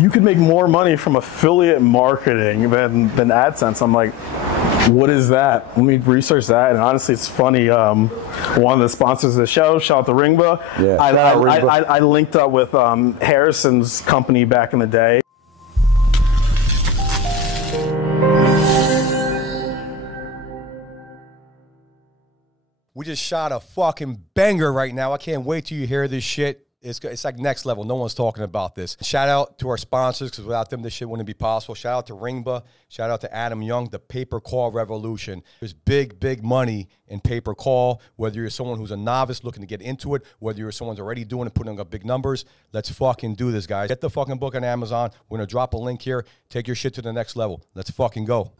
you could make more money from affiliate marketing than AdSense. I'm like, what is that? Let me research that. And honestly, it's funny. One of the sponsors of the show, shout out to Ringba. Yeah, I linked up with Harrison's company back in the day. We just shot a fucking banger right now. I can't wait till you hear this shit. It's like next level. No one's talking about this. Shout out to our sponsors, because without them, this shit wouldn't be possible. Shout out to Ringba. Shout out to Adam Young, the pay-per-call revolution. There's big, big money in pay-per-call, whether you're someone who's a novice looking to get into it, whether you're someone who's already doing it, putting up big numbers. Let's fucking do this, guys. Get the fucking book on Amazon. We're going to drop a link here. Take your shit to the next level. Let's fucking go.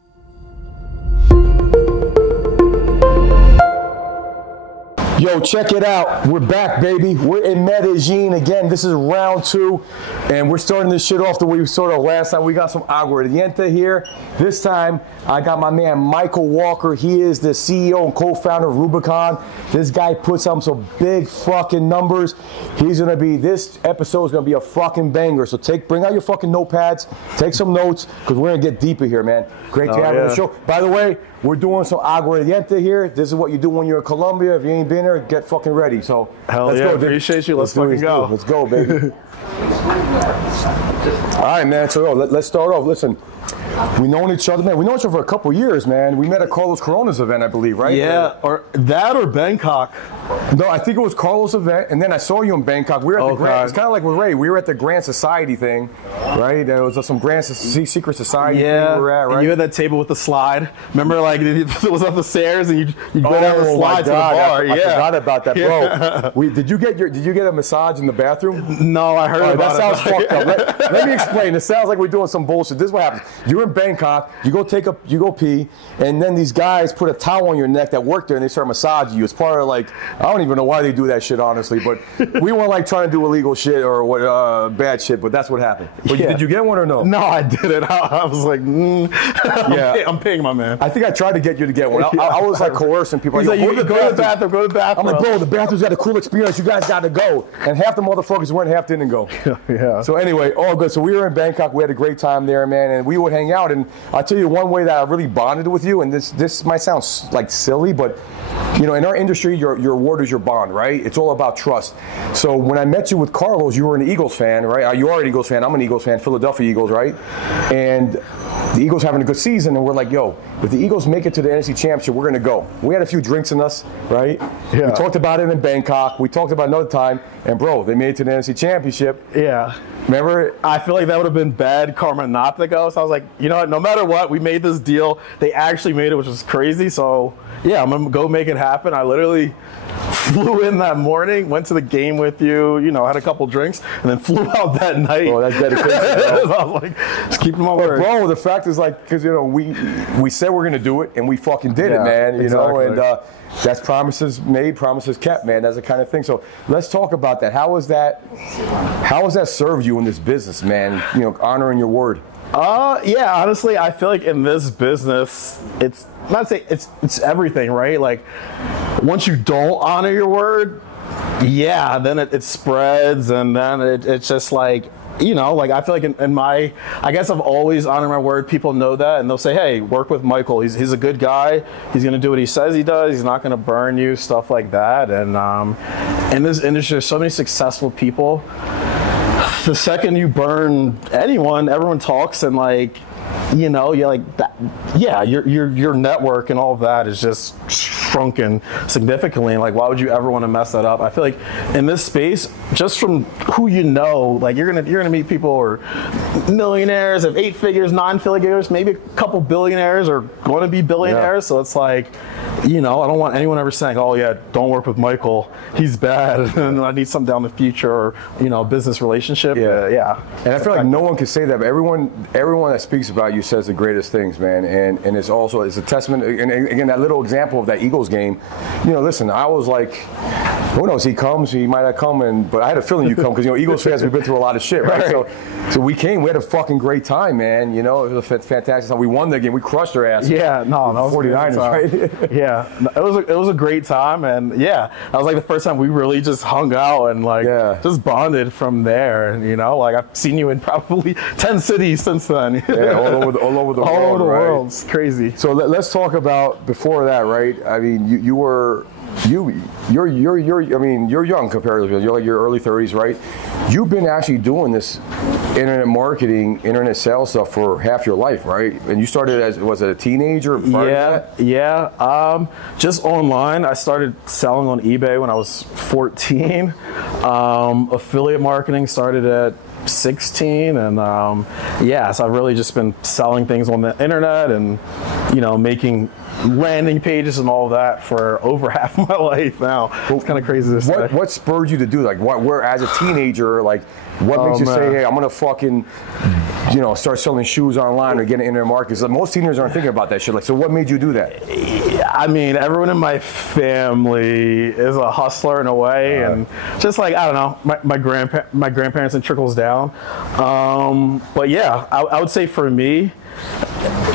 Yo, check it out. We're back, baby. We're in Medellin again. This is round 2, and we're starting this shit off the way we started last time. We got some aguardiente here. This time, I got my man Michael Walker. He is the CEO and co-founder of Rubicon. This guy puts out some big fucking numbers. This episode is gonna be a fucking banger. So bring out your fucking notepads, take some notes, because we're gonna get deeper here, man. Great to have you on the show. By the way, we're doing some aguardiente here. This is what you do when you're in Colombia. If you ain't been there, get fucking ready. So let's go. Appreciate you. Let's fucking go. Let's go, baby. All right, man. So let's start off. Listen, we known each other, man. We know each other for a couple years, man. We met at Carlos Corona's event, I believe, right? Yeah, or Bangkok. No, I think it was Carlos' event, and then I saw you in Bangkok. We were at the Grand. It's kind of like with Ray. We were at the Grand Society thing, right? There was some Grand Secret Society thing we were at, right? And you had that table with the slide. Remember, like, it was up the stairs, and you go down the slide to the bar. I forgot about that, bro. Did you get a massage in the bathroom? No, I heard about it. That sounds fucked up. Let me explain. It sounds like we're doing some bullshit. This is what happens. You're in Bangkok. You go pee, and then these guys put a towel on your neck that work there, and they start massaging you. It's part of, like, I don't even know why they do that shit, honestly, but we weren't like trying to do illegal shit or what bad shit, but that's what happened. But did you get one or no? No, I didn't. I was like, yeah, I'm paying my man. I think I tried to get you to get one. I was like coercing people. He's like, go to the bathroom, go to the bathroom. I'm like, bro, the bathroom's got a cool experience. You guys got to go. And half the motherfuckers went, half didn't go. Yeah. So anyway, all good. So we were in Bangkok. We had a great time there, man, and we would hang out. And I'll tell you one way that I really bonded with you, and this might sound like silly, but you know, in our industry, your word is your bond, right? It's all about trust. So when I met you with Carlos, you were an Eagles fan, right? You are an Eagles fan. I'm an Eagles fan, Philadelphia Eagles, right? And the Eagles having a good season, and we're like, yo, if the Eagles make it to the NFC Championship, we're going to go. We had a few drinks in us, right? Yeah. We talked about it in Bangkok. We talked about it another time, and bro, they made it to the NFC Championship. Yeah. Remember? I feel like that would have been bad karma not to go. So I was like, you know what? No matter what, we made this deal. They actually made it, which was crazy. So yeah, I'm going to go make it happen. I literally flew in that morning, went to the game with you, you know, had a couple drinks, and then flew out that night. Oh, that's dedication, bro. So I was like, just keeping my word. Bro, the fact is, like, because, you know, we said we're going to do it, and we fucking did it, man. You know, and that's promises made, promises kept, man. That's the kind of thing. So let's talk about that. How has that served you in this business, man? You know, honoring your word. Yeah, honestly, I feel like in this business, it's not to say it's everything, right? Like, once you don't honor your word, yeah, then it spreads, and then it's just like, you know, like I feel like I guess I've always honored my word. People know that, and they'll say, hey, work with Michael. He's a good guy. He's going to do what he says he does. He's not going to burn you, stuff like that. And in this industry, there's so many successful people. The second you burn anyone, everyone talks, and like, you know, you're like that. Yeah, your network and all of that is just shrunken significantly. Like, why would you ever want to mess that up? I feel like in this space, just from who you know, like you're gonna meet people who are millionaires of 8 figures, 9 figures, maybe a couple billionaires are going to be billionaires. Yeah. So it's like, you know, I don't want anyone ever saying, oh yeah, don't work with Michael, he's bad, and I need something down the future, or, you know, business relationship. Yeah. And I feel like no one can say that, but everyone that speaks about you says the greatest things, man. And it's a testament. And again, that little example of that Eagles game, you know, listen, I was like, Who knows? He comes, he might not come, but I had a feeling you come because, you know, Eagles fans, we've been through a lot of shit, right? So we came, we had a fucking great time, man. You know, it was a fantastic time. We won the game, we crushed their ass. Yeah, no, that was 49ers, right? Yeah, it was a great time, and yeah, that was like the first time we really just hung out and like just bonded from there. And you know, like I've seen you in probably 10 cities since then. Yeah, all over the world. It's crazy. So let's talk about before that, right? I mean, you're young comparatively. You're like your early 30s, right? You've been actually doing this internet marketing, internet sales stuff for half your life, right? And you started as, was it a teenager? Yeah. Just online. I started selling on eBay when I was 14. Affiliate marketing started at 16, and so I've really just been selling things on the internet and, you know, making landing pages and all of that for over half my life now. It's kind of crazy to say. What spurred you to do, like, where as a teenager, like, what makes you say, hey, I'm gonna fucking, you know, start selling shoes online or get into internet markets? Like, most teenagers aren't thinking about that shit. Like, so what made you do that? I mean, everyone in my family is a hustler in a way, and just like, I don't know, my grandparents, and trickles down. But yeah, I would say for me,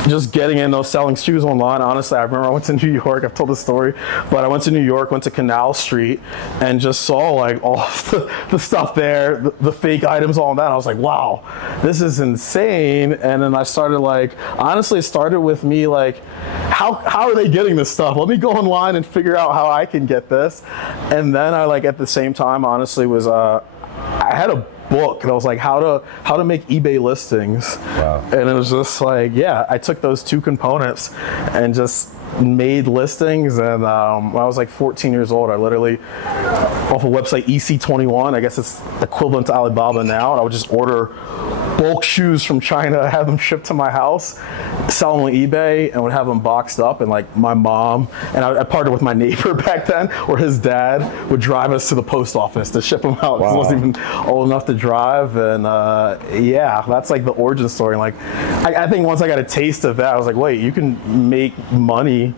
just getting in those selling shoes online. Honestly, I remember I went to New York. I've told this story, but I went to New York, went to Canal Street, and just saw like all of the stuff there, the fake items, all that. I was like, wow, this is insane. And then I started like, honestly, it started with me like, how are they getting this stuff? Let me go online and figure out how I can get this. And then I like at the same time, honestly, was I had a book that was like how to make eBay listings. Wow. And it was just like, yeah, I took those two components and just made listings. And when I was like 14 years old, I literally, off a website EC21, I guess it's equivalent to Alibaba now, and I would just order bulk shoes from China, have them shipped to my house, sell them on eBay, and would have them boxed up. And like my mom, and I partnered with my neighbor back then, or his dad would drive us to the post office to ship them out. Wow. I wasn't even old enough to drive. And yeah, that's like the origin story. And like, I think once I got a taste of that, I was like, wait, you can make money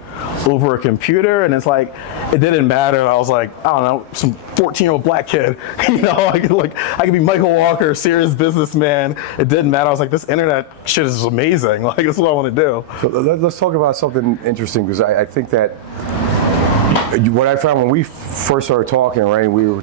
over a computer. And it's like, it didn't matter. I was like, I don't know, some 14-year-old black kid, you know, I could be Michael Walker, serious businessman. It didn't matter. I was like, this internet shit is amazing. Like, that's what I want to do. So let's talk about something interesting, because I think that what I found when we first started talking, right? We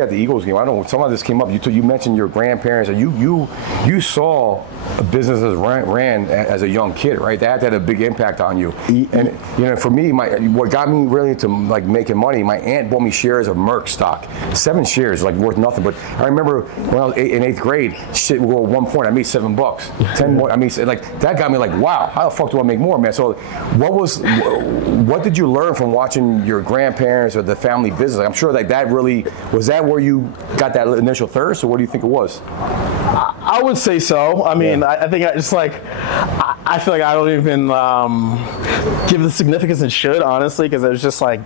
at the Eagles game. I don't know. Some of this came up. You mentioned your grandparents, and you saw a business that ran as a young kid, right? That had a big impact on you. And you know, for me, what got me really into like making money, my aunt bought me shares of Merck stock, 7 shares, like worth nothing. But I remember when I was in 8th grade, shit. Well, at one point I made $7, 10 more. I mean, like that got me like, wow, how the fuck do I make more, man? So, what did you learn from watching your grandparents or the family business? I'm sure like that really, was that where you got that initial thirst, or what do you think it was? I would say so. I mean, I think I just like, I feel like I don't even give the significance it should, honestly, because it was just like,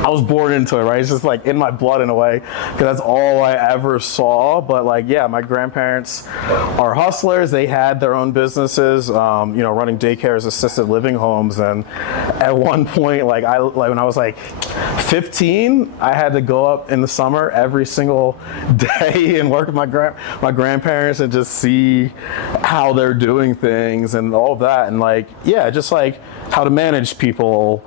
I was born into it, right? It's just like in my blood in a way, because that's all I ever saw. But like, yeah, my grandparents are hustlers. They had their own businesses, you know, running daycares, assisted living homes. And at one point, like when I was like 15, I had to go up in the summer every single day and work with my grandparents and just see how they're doing things and all of that. And like, yeah, just like how to manage people,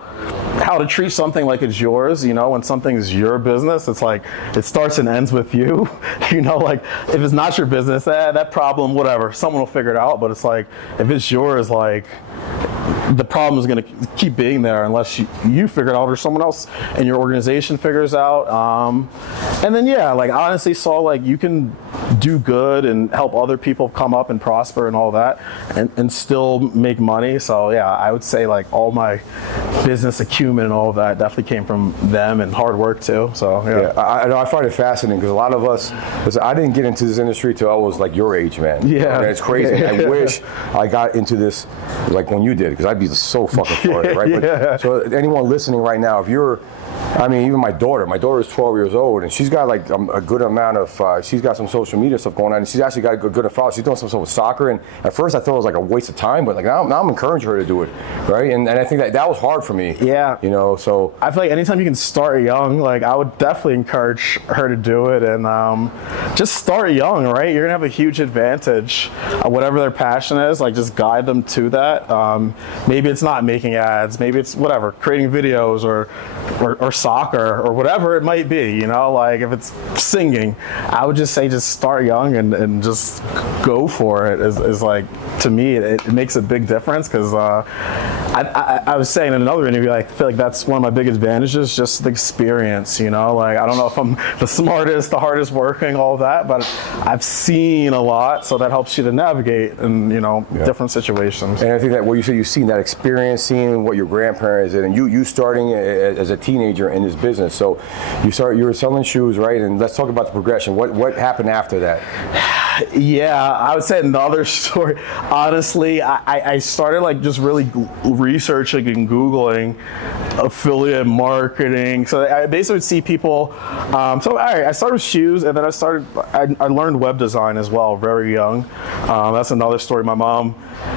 how to treat something like it's yours. You know, when something's your business, it's like it starts and ends with you. You know, like if it's not your business, that problem, whatever, someone will figure it out. But it's like if it's yours, like the problem is going to keep being there unless you figure it out or someone else in your organization figures out. And then yeah, like I honestly saw like you can do good and help other people come up and prosper and all that, and still make money. So yeah, I would say like all my business acumen and all of that definitely came from them, and hard work too. So yeah, I find it fascinating because a lot of us, I didn't get into this industry till I was like your age, man. Yeah, and it's crazy. I wish I got into this like when you did, because I'd be so fucking for it, right? But, so anyone listening right now, if you're I mean, even my daughter is 12 years old, and she's got like a good amount of, she's got some social media stuff going on, and she's actually got a good follow. She's doing some stuff with soccer, and at first I thought it was like a waste of time, but like now I'm encouraging her to do it, right? And I think that was hard for me. Yeah. You know, so. I feel like anytime you can start young, like I would definitely encourage her to do it, and just start young, right? You're gonna have a huge advantage. Whatever their passion is, like just guide them to that. Maybe it's not making ads, maybe it's whatever, creating videos or soccer or whatever it might be, you know, like if it's singing, I would just say just start young and just go for it is like, to me, it makes a big difference because I was saying in another interview, I feel like that's one of my big advantages, just the experience, you know, like I don't know if I'm the smartest, the hardest working, all of that, but I've seen a lot, so that helps you to navigate in, you know, different situations. And I think that what you said, you've seen that experience, seeing what your grandparents did, and you starting as a teenager in this business. So you were selling shoes, right? And let's talk about the progression. What happened after that? Yeah, I would say another story. Honestly, I started like just really researching and Googling affiliate marketing. So I basically would see people. So all right, I started with shoes, and then I learned web design as well, very young. That's another story. My mom,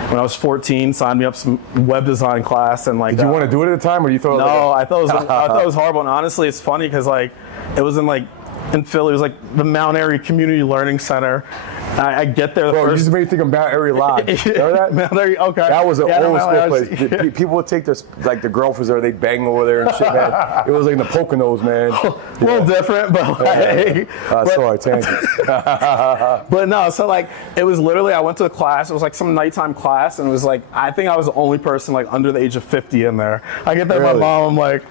when I was 14, signed me up some web design class, and like. Did you want to do it at the time, or you thought? No, I thought it was horrible. And honestly, it's funny because like it was in Philly, it was like the Mount Airy Community Learning Center. I get there. Bro, you just made me think of Mount Airy Lodge. Remember that? Mount Airy, okay. That was an old school place. People would take their girlfriends there, they'd bang over there and shit, man. It was like in the Poconos, man. A little different, but like. Sorry, tangent. But no, so like it was literally, I went to a class. It was like some nighttime class, and it was like I think I was the only person like under the age of 50 in there. I get there, Really? my mom, I'm like,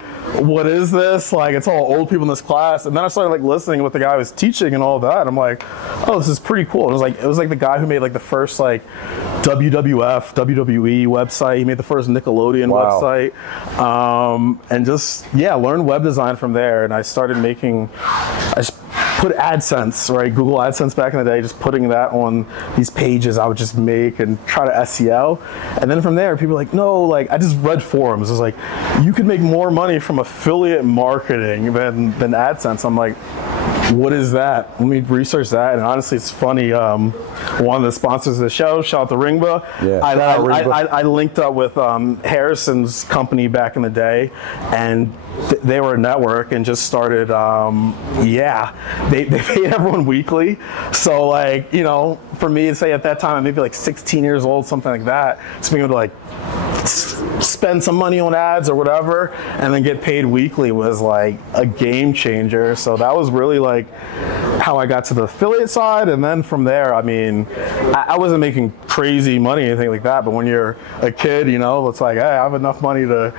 what is this? Like it's all old people in this class, and then I started like listening to what the guy was teaching and all that. I'm like, oh, this is pretty cool. It was like the guy who made like the first like WWF, WWE website. He made the first Nickelodeon website, and just learned web design from there. And I started making, I just put AdSense, right? Google AdSense back in the day, just putting that on these pages I would just make and try to SEO. And then from there, people were like, no, like I just read forums. It was like, you could make more money from affiliate marketing than AdSense. I'm like, what is that? Let me research that. And honestly, it's funny. One of the sponsors of the show, shout out to Ringba. Yeah, I linked up with Harrison's company back in the day, and they were a network and just started. They paid everyone weekly. So like, you know, for me to say at that time, I'm maybe like 16 years old, something like that. So being able to like spend some money on ads or whatever and then get paid weekly was like a game changer. So that was really like how I got to the affiliate side. And then from there, I mean, I wasn't making crazy money or anything like that, but when you're a kid, you know, it's like, hey, I have enough money to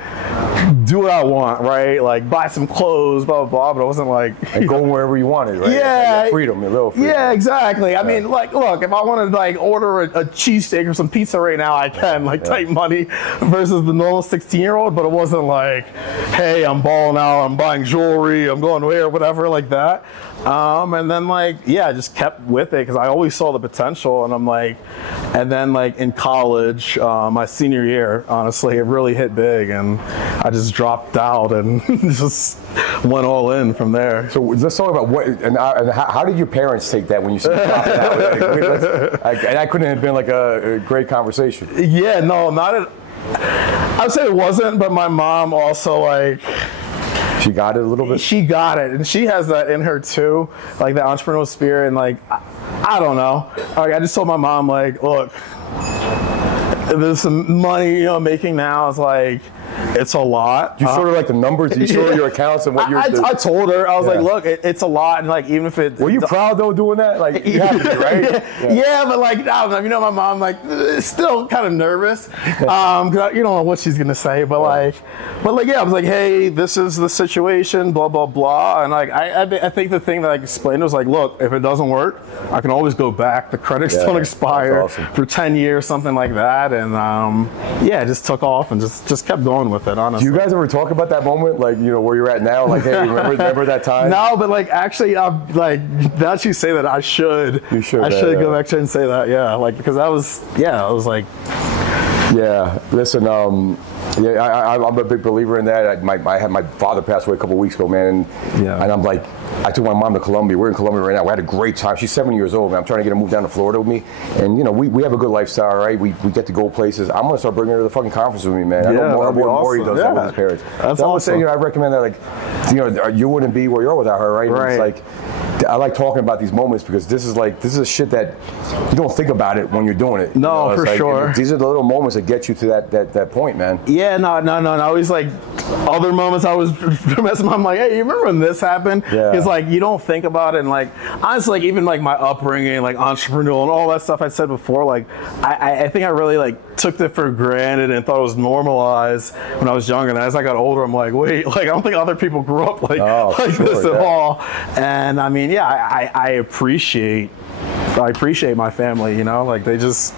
do what I want, right? Like buy some clothes, blah, blah, blah, but it wasn't like... And go wherever you wanted, right? Yeah. Freedom, a little freedom. Yeah, exactly. I mean, like, look, if I wanted to like order a cheesesteak or some pizza right now, I can, like type money versus the normal 16-year-old, but it wasn't like, hey, I'm balling out, I'm buying jewelry, I'm going away or whatever like that. And then like, I just kept with it because I always saw the potential, and I'm like, and then like in college, my senior year, honestly, it really hit big, and I just dropped out and just went all in from there. So let's talk about what and how did your parents take that when you said dropping out? Like, that couldn't have been like a great conversation. Yeah, no, not at. I would say it wasn't, but my mom also like. She got it a little bit? She got it, and she has that in her too, like the entrepreneurial spirit, and like, I don't know. Like, I just told my mom, like, look, there's some money, you know, making now is like, it's a lot. You sort of like the numbers, you show your accounts and what you're I told her, I was like, look, it's a lot, and like, even if it... Were you proud though doing that? Like, you have to be, right? Yeah, but like, I don't know, you know, my mom, like, is still kind of nervous, because you don't know what she's going to say, but like, I was like, hey, this is the situation, blah, blah, blah, and like, I think the thing that I explained was like, look, if it doesn't work, I can always go back. The credits don't expire for 10 years, something like that, and it just took off and just kept going with it, honestly. Do you guys ever talk about that moment, like, you know, where you're at now? Like, hey, remember that time? No, but like, actually, like, now that you say that, I should. You should. I should go back to and say that, like, because that was, I was like. Yeah, listen, Yeah, I'm a big believer in that. I had my father pass away a couple of weeks ago, man, and I'm like, I took my mom to Colombia. We're in Colombia right now. We had a great time. She's 70 years old, man. I'm trying to get her moved down to Florida with me, and you know, we have a good lifestyle, right? We get to go places. I'm gonna start bringing her to the fucking conference with me, man. Yeah, I know that'd be more he awesome. does that with his parents. That's so I awesome. was saying, you know, I recommend that, like, you know, you wouldn't be where you are without her, right? And it's like, I like talking about these moments because this is a shit that you don't think about it when you're doing it. No, you know? for sure. These are the little moments that get you to that point, man. Yeah, no. Always like other moments I was messing. I'm like, hey, you remember when this happened? Yeah. Because like you don't think about it, and like honestly, like even like my upbringing, like entrepreneurial and all that stuff I said before, like I think I really like took it for granted and thought it was normalized when I was younger. And as I got older, I'm like, wait, like I don't think other people grew up like this at all. And I mean, yeah, I appreciate my family, you know, like they just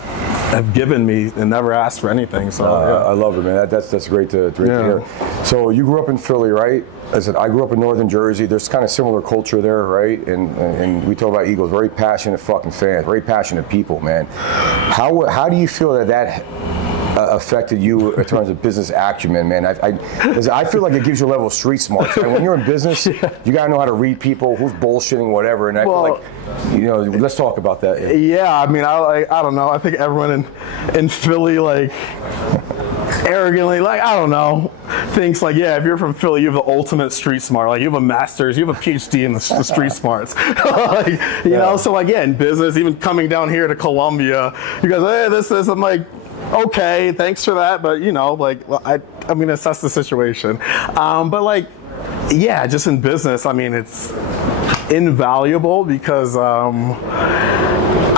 have given me and never asked for anything. So I love it, man. That's great to hear. So you grew up in Philly, right? I said I grew up in Northern Jersey. There's kind of similar culture there, right? And we talk about Eagles, very passionate fucking fans, very passionate people, man. How do you feel that affected you in terms of business acumen, man? I feel like it gives you a level of street smarts. Right? When you're in business, you gotta know how to read people, who's bullshitting, whatever. And I feel like, you know, let's talk about that. Yeah, I mean, I don't know. I think everyone in Philly, like, arrogantly, like, I don't know, thinks like, yeah, if you're from Philly, you have the ultimate street smart. Like, you have a master's, you have a PhD in the street smarts. Like, you know, so like, yeah, in business, even coming down here to Colombia, you guys, hey, this, I'm like, okay, thanks for that, but you know, like, I mean, assess the situation. But like, yeah, just in business, I mean, it's invaluable because I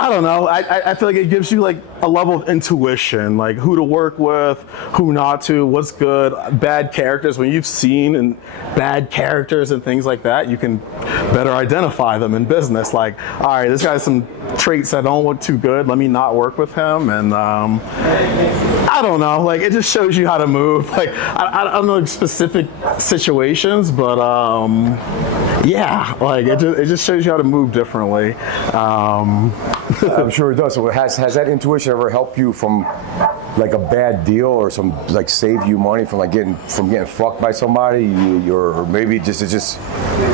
don't know. I feel like it gives you like a level of intuition, like who to work with, who not to, what's good, bad characters. When you've seen and bad characters and things like that, you can better identify them in business. Like, all right, this guy has some traits that don't look too good. Let me not work with him. And I don't know. Like, it just shows you how to move. Like, I don't know specific situations, but yeah, like it just shows you how to move differently. I'm sure it does. So has that intuition ever helped you from like a bad deal or some like save you money from like getting fucked by somebody? Or maybe you just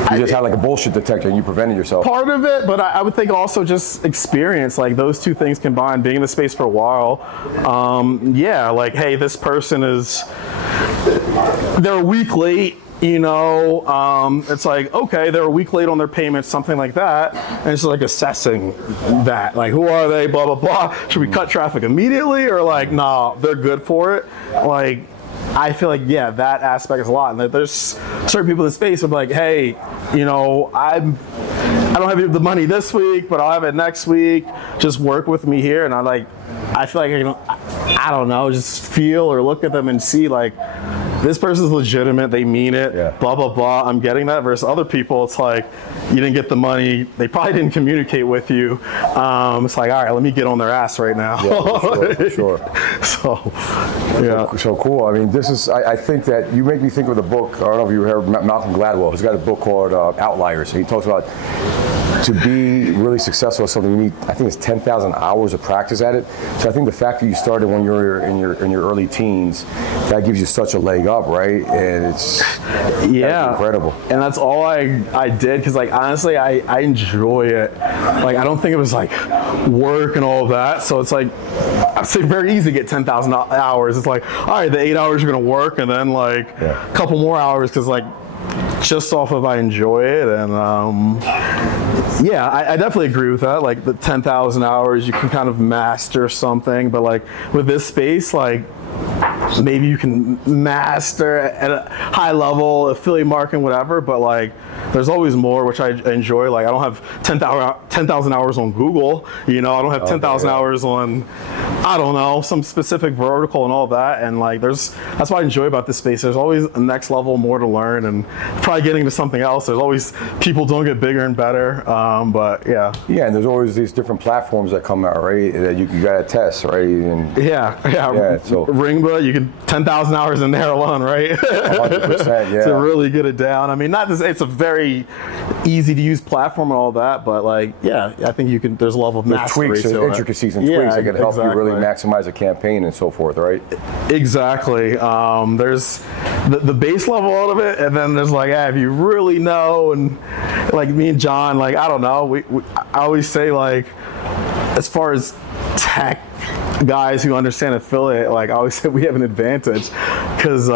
had like a bullshit detector and you prevented yourself. Part of it, but I would think also just experience, like those two things combined, being in the space for a while. Yeah, like, hey, this person they're a week late. You know, it's like, okay, they're a week late on their payments, something like that. And it's like assessing that, like, who are they, blah, blah, blah. Should we cut traffic immediately or like, nah, they're good for it? Like, I feel like, yeah, that aspect is a lot. And there's certain people in the space who are like, hey, you know, I don't have the money this week, but I'll have it next week. Just work with me here. And I feel like I don't know, just feel or look at them and see like, this person's legitimate, they mean it, blah, blah, blah, I'm getting that. Versus other people, it's like, you didn't get the money, they probably didn't communicate with you. It's like, all right, let me get on their ass right now. Yeah, for sure. So, yeah. So cool. I mean, this is, I think that you make me think of the book, I don't know if you heard Malcolm Gladwell, he's got a book called Outliers. And he talks about to be really successful at something, you need, I think it's 10,000 hours of practice at it. So I think the fact that you started when you were in your early teens, that gives you such a leg up, right? And it's incredible. And that's all I did, because like honestly, I enjoy it. Like I don't think it was like work and all of that. So it's like, I'd say very easy to get 10,000 hours. It's like, all right, the 8 hours you're gonna work, and then like a couple more hours, because like just off of I enjoy it. And yeah, I definitely agree with that. Like the 10,000 hours, you can kind of master something, but like with this space, like maybe you can master at a high level, affiliate marketing, whatever, but like there's always more, which I enjoy. Like I don't have 10,000 hours on Google, you know, I don't have 10,000 hours on, I don't know, some specific vertical and all that. And like that's what I enjoy about this space. There's always a next level, more to learn, and probably getting to something else. There's always, people don't get bigger and better, but yeah. Yeah, and there's always these different platforms that come out, right, that you gotta test, right? And yeah. So Ringba, you can 10,000 hours in there alone, right? 100%, yeah. To really get it down. I mean, not to say it's a very easy to use platform and all that, but like, yeah, I think you can, there's a level of mastery tweaks and to it. intricacies and tweaks that can help you really exactly. maximize a campaign and so forth, right? Exactly. There's the base level of it, and then there's like, if you really know, and like me and John, like, I don't know, I always say, like, as far as tech guys who understand affiliate, like I always say we have an advantage because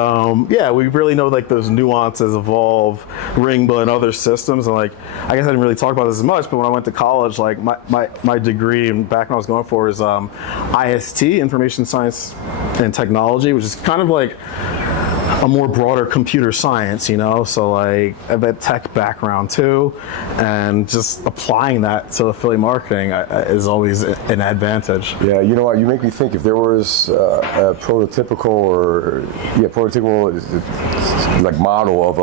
yeah, we really know like those nuances evolve Ringba and other systems. And like, I guess I didn't really talk about this as much, but when I went to college, like my degree and back when I was going for is IST, Information Science and Technology, which is kind of like a more broader computer science, you know, so like I have a tech background too, and just applying that to affiliate marketing is always an advantage. Yeah, you know what, you make me think if there was a prototypical like model of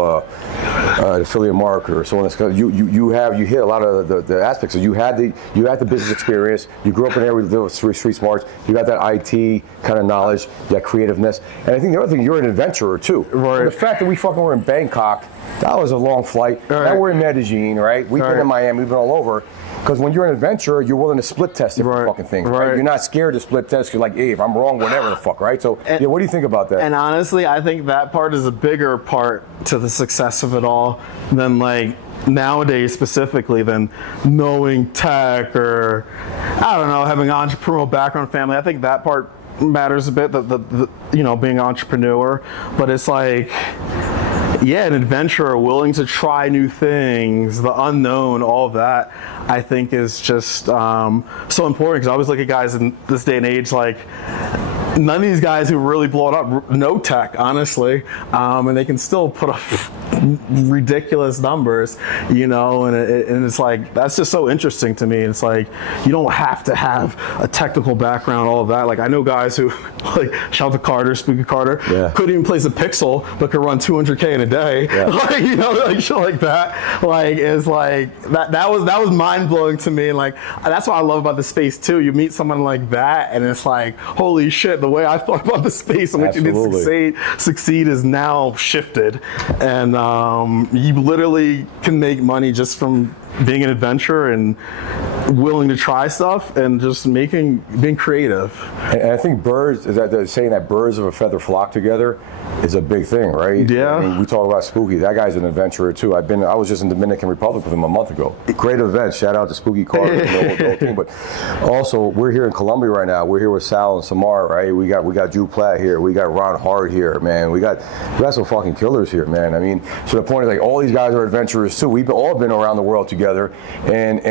an affiliate marketer or so on. You hit a lot of the aspects. So you had the business experience, you grew up in an area with street smarts, you got that IT kind of knowledge, that creativeness, and I think the other thing, you're an adventurer too. Right. The fact that we fucking were in Bangkok, that was a long flight. Right. Now we're in Medellin, right? We've been in Miami, we've been all over. Because when you're an adventurer, you're willing to split test different fucking things, right? You're not scared to split test. You're like, hey, if I'm wrong, whatever the fuck, right? So, yeah, what do you think about that? And honestly, I think that part is a bigger part to the success of it all than like nowadays specifically than knowing tech or, I don't know, having an entrepreneurial background, family. I think that part matters a bit, the you know, being an entrepreneur. But it's like, yeah, an adventurer willing to try new things, the unknown, all of that, I think is just so important. Because I always look at guys in this day and age, like, none of these guys who really blow it up know tech, honestly, and they can still put up ridiculous numbers, you know, and it's like, that's just so interesting to me. It's like, you don't have to have a technical background, all of that. Like, I know guys who, like, shout out to Carter, Spooky Carter, couldn't even place a pixel, but could run 200K in a day. Like, you know, like shit like that. Like, is like, that was mind blowing to me. And like, that's what I love about the space too. You meet someone like that, and it's like, holy shit, the way I thought about the space in which you need to succeed is now shifted. And you literally can make money just from being an adventurer and willing to try stuff and just being creative. And I think saying that birds of a feather flock together is a big thing, right? Yeah. I mean, we talk about Spooky. That guy's an adventurer too. I was just in Dominican Republic with him a month ago. Great event. Shout out to Spooky Carter and the whole team. But also, we're here in Colombia right now. We're here with Sal and Samar, right? We got Drew Platt here. We got Ron Hart here, man. We got some fucking killers here, man. I mean, to the point of like all these guys are adventurers too. We've all been around the world together, and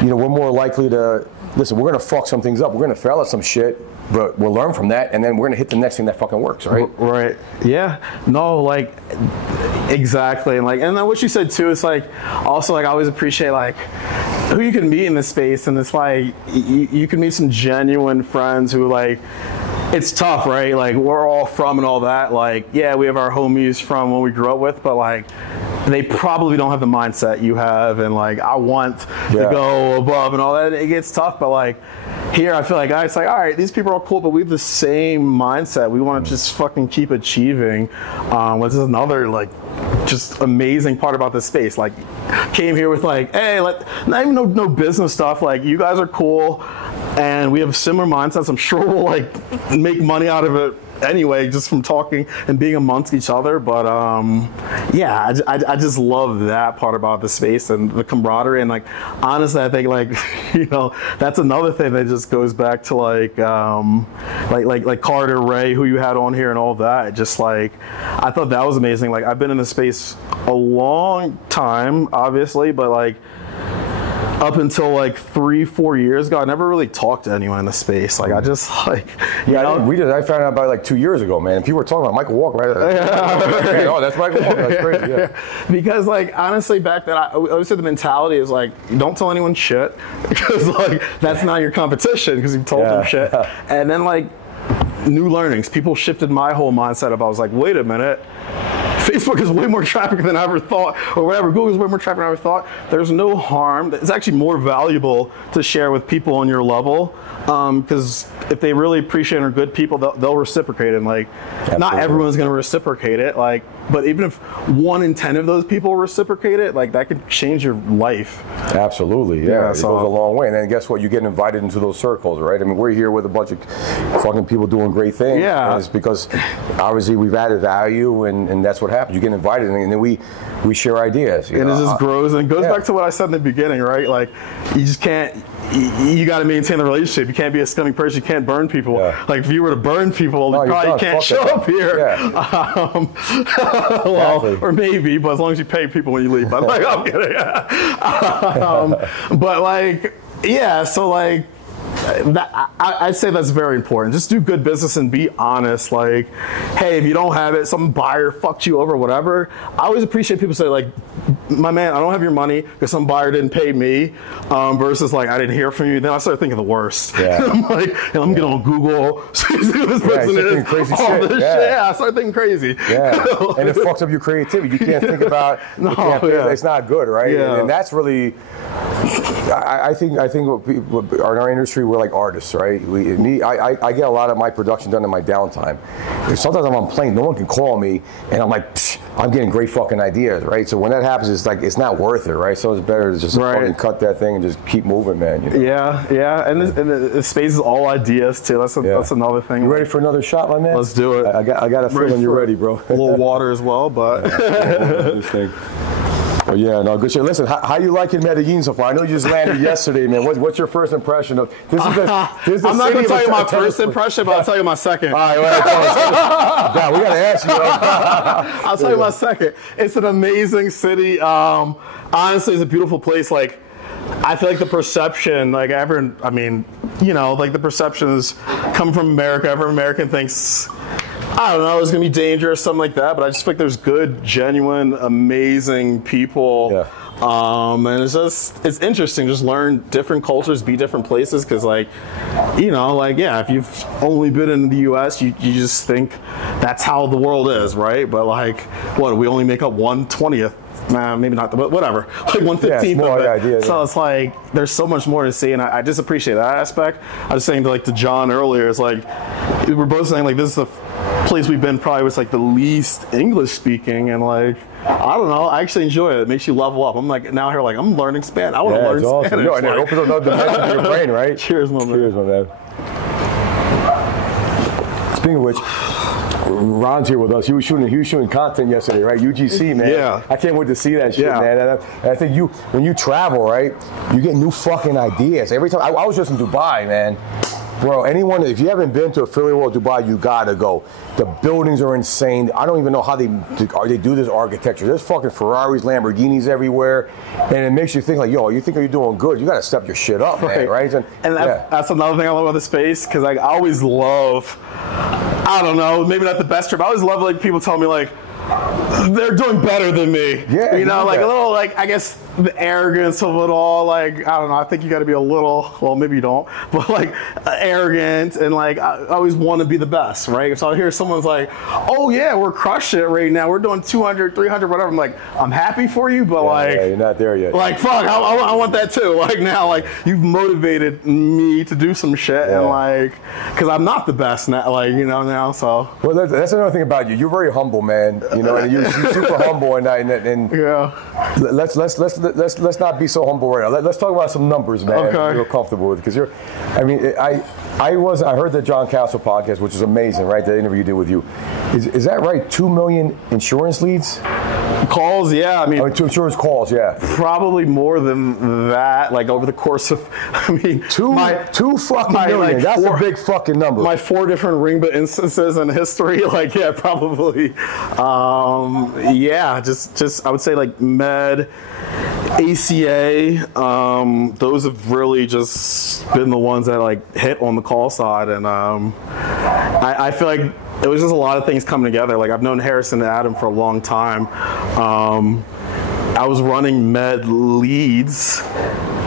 you know, we're more likely to listen. We're gonna fuck some things up. We're gonna fail at some shit, but we'll learn from that, and then we're gonna hit the next thing that fucking works, right? Right. Yeah. No, like, exactly. And like, and then what you said too is like, also like, I always appreciate like who you can meet in this space, and it's like you can meet some genuine friends who like, it's tough, right? Like, we're all from and all that. Like, yeah, we have our homies from when we grew up with, but like, they probably don't have the mindset you have, and like, I want to go above and all that. It gets tough, but like, here I feel like it's like, all right, these people are all cool, but we have the same mindset. We want to just fucking keep achieving, which is another like just amazing part about this space. Like, came here with like, hey, not even no business stuff. Like, you guys are cool, and we have similar mindsets. I'm sure we'll like make money out of it anyway, just from talking and being amongst each other. But yeah, I just love that part about the space and the camaraderie. And like, honestly, I think like, you know, that's another thing that just goes back to like Carter, Ray, who you had on here and all that. Just like, I thought that was amazing. Like, I've been in the space a long time, obviously, but like, up until like 3-4 years ago, I never really talked to anyone in the space. Like, I just like, I found out about like 2 years ago, man. People were talking about Michael Walker, right? Oh, that's Michael Walker. That's crazy. Yeah. Because like, honestly, back then, I always said the mentality is like, don't tell anyone shit, because like, that's not your competition, because you've told them shit. And then like, new learnings. People shifted my whole mindset up. I was like, wait a minute. Facebook is way more traffic than I ever thought, or whatever. Google's way more traffic than I ever thought. There's no harm. It's actually more valuable to share with people on your level, because if they really appreciate and are good people, they'll reciprocate. And like, not everyone's going to reciprocate it. Like, but even if 1 in 10 of those people reciprocate it, like that could change your life. Absolutely, yeah. It so, goes a long way. And then guess what? You get invited into those circles, right? I mean, we're here with a bunch of fucking people doing great things. Yeah. And it's because obviously we've added value, and that's what happens. You get invited, and then we share ideas. And it just grows, and it goes back to what I said in the beginning, right? Like, you just can't, you got to maintain the relationship. You can't be a scummy person. You can't burn people. Yeah. Like, if you were to burn people, you probably can't show up here. Yeah. Well, or maybe, but as long as you pay people when you leave. But like, I'm kidding. But like, yeah, so like, I'd say that's very important. Just do good business and be honest. Like, hey, if you don't have it, some buyer fucked you over, whatever. I always appreciate people say, like, my man, I don't have your money because some buyer didn't pay me, versus like, I didn't hear from you. Then I started thinking the worst. Yeah. I'm like, hey, let me get on Google, see who this person is. Crazy shit. Yeah, I started thinking crazy. Yeah, and it fucks up your creativity. You can't think about, it's not good, right? Yeah. And that's really, I think in our industry, we're like artists, right? I get a lot of my production done in my downtime. Sometimes I'm on a plane, no one can call me, and I'm like, I'm getting great fucking ideas, right? So when that happens, it's like, it's not worth it, right? So it's better to just fucking cut that thing and just keep moving, man. You know? Yeah, and the space is all ideas too. That's another thing. You ready for another shot, my man? Let's do it. I got a feeling you're ready, bro. A little water as well, but. This thing. Oh, yeah, no, good shit. Listen, how you liking Medellin so far? I know you just landed yesterday, man. What's your first impression of this? I'm not going to tell you my first impression, but I'll tell you my second. All right, well, we got to ask you. I'll tell you my second. It's an amazing city. Honestly, it's a beautiful place. Like, I feel like the perception, like the perceptions come from America. Every American thinks, I don't know, it's going to be dangerous, something like that. But I just feel like there's good, genuine, amazing people. Yeah. And it's interesting. Just learn different cultures, be different places. Cause if you've only been in the US, you just think that's how the world is, right? But like, we only make up 1/20th. Nah, maybe not, but whatever. Like 1/15th of it. Idea, so it's like, there's so much more to see, and I just appreciate that aspect. I was saying to John earlier, it's like, we're both saying like, this is the place we've been probably was like the least English speaking, and like, I don't know, I actually enjoy it. It makes you level up. I'm like, now here, like, I'm learning Spanish. I want to learn Spanish. Awesome. No, and it opens up another dimension to your brain, right? Cheers, my man. Cheers, my man. Speaking of which, Ron's here with us. He was shooting content yesterday, right? UGC, man. Yeah. I can't wait to see that shit, man. And I think when you travel, right, you get new fucking ideas. Every time, I was just in Dubai, man. Bro, if you haven't been to Affiliate World Dubai, you gotta go. The buildings are insane. I don't even know how they do this architecture. There's fucking Ferraris, Lamborghinis everywhere, and it makes you think like, yo, you think you're doing good? You gotta step your shit up, man, right? And that's another thing I love about the space, because I always love, I don't know, maybe not the best trip. I always love like people tell me like, they're doing better than me. Yeah, like a little, like, I guess the arrogance of it all. Like, I don't know. I think you got to be a little, well, maybe you don't, but like arrogant, and like I always want to be the best, right? So I hear someone's like, oh yeah, we're crushing it right now. We're doing 200, 300, whatever. I'm like, I'm happy for you, but you're not there yet. Like, fuck, I want that too. Like now, like you've motivated me to do some shit, and like, because I'm not the best now, like now. So well, that's another thing about you. You're very humble, man. And you're super humble, and let's not be so humble right now. Let's talk about some numbers, man. Okay. You're comfortable with, because I heard the John Castle podcast, which is amazing, right? The interview you did with you. Is that right? 2 million insurance leads? Calls, yeah. Two insurance calls, yeah. Probably more than that. Like over the course of, two fucking million. Like, that's a big fucking number. My 4 different Ringba instances in history, like, yeah, probably. Just I would say like Med, ACA, those have really just been the ones that like hit on the call side, and I feel like it was just a lot of things coming together. Like, I've known Harrison and Adam for a long time. I was running Med leads,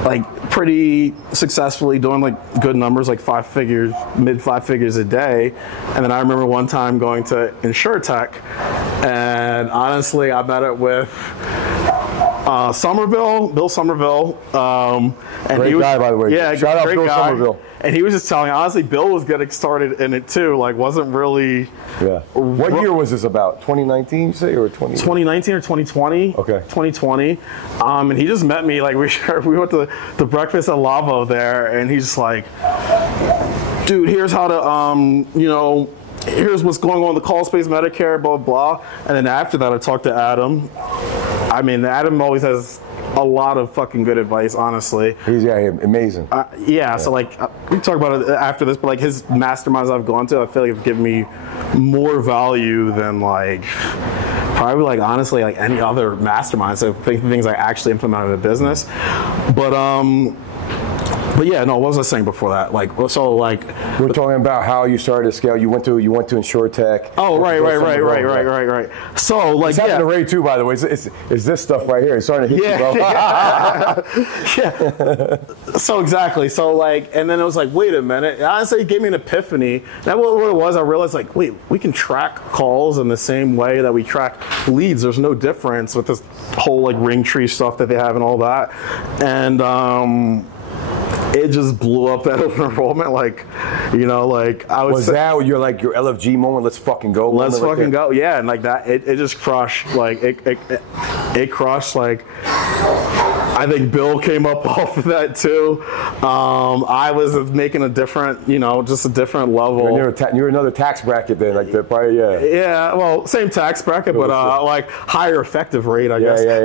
like pretty successfully, doing like good numbers, like mid 5 figures a day. And then I remember one time going to InsurTech, and honestly, I met it with Somerville, Bill Somerville. And Great he was, guy, by the way. Yeah, shout out great Bill guy. Somerville. And he was just telling me, honestly, Bill was getting started in it too. Like, wasn't really. Yeah. What year was this about? 2019, you say, or 2019 or 2020? Okay. 2020. And he just met me. Like, we went to the breakfast at Lavo there, and he's just like, dude, here's how to, you know, here's what's going on with the call space Medicare, blah, blah. And then after that, I talked to Adam. I mean, Adam always has a lot of fucking good advice, honestly. He's amazing. Yeah, so like, we talk about it after this, but like his masterminds I've gone to, I feel like have given me more value than like, probably like honestly like any other mastermind. So things I actually implement in the business. But yeah, no, what was I saying before that? Like, so like, we're talking about how you started to scale. You went to InsurTech. Oh, right. So like, it's happened to Ray too, by the way. It's this stuff right here. It's starting to hit you, bro. Yeah. So exactly. So like, and then it was like, wait a minute. Honestly, it gave me an epiphany. That what it was. I realized like, wait, we can track calls in the same way that we track leads. There's no difference with this whole like ring tree stuff that they have and all that. And it just blew up that open enrollment. Like, you know, like I was that your like your LFG moment? Let's fucking go. Let's fucking go. Yeah, and like that, it just crushed. Like it crushed. Like I think Bill came up off of that too. I was making a different, you know, just a different level. You're another tax bracket then, like the probably Yeah, well, same tax bracket, but like higher effective rate, I guess. Yeah.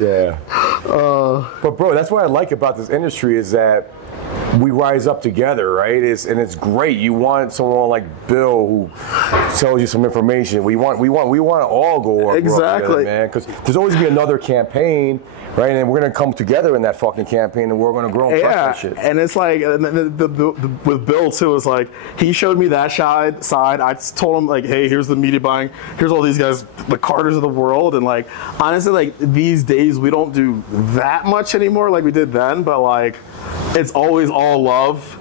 Yeah. But bro, that's what I like about this industry is that we rise up together, right? It's great. You want someone like Bill who tells you some information. We want to all go exactly, together, man. Because there's always be another campaign, right? And we're gonna come together in that fucking campaign, and we're gonna grow and crush that shit. And it's like with Bill too. It's like he showed me that side. I just told him like, hey, here's the media buying. Here's all these guys, the Carters of the world. And like honestly, like these days we don't do that much anymore like we did then. But like it's always all love.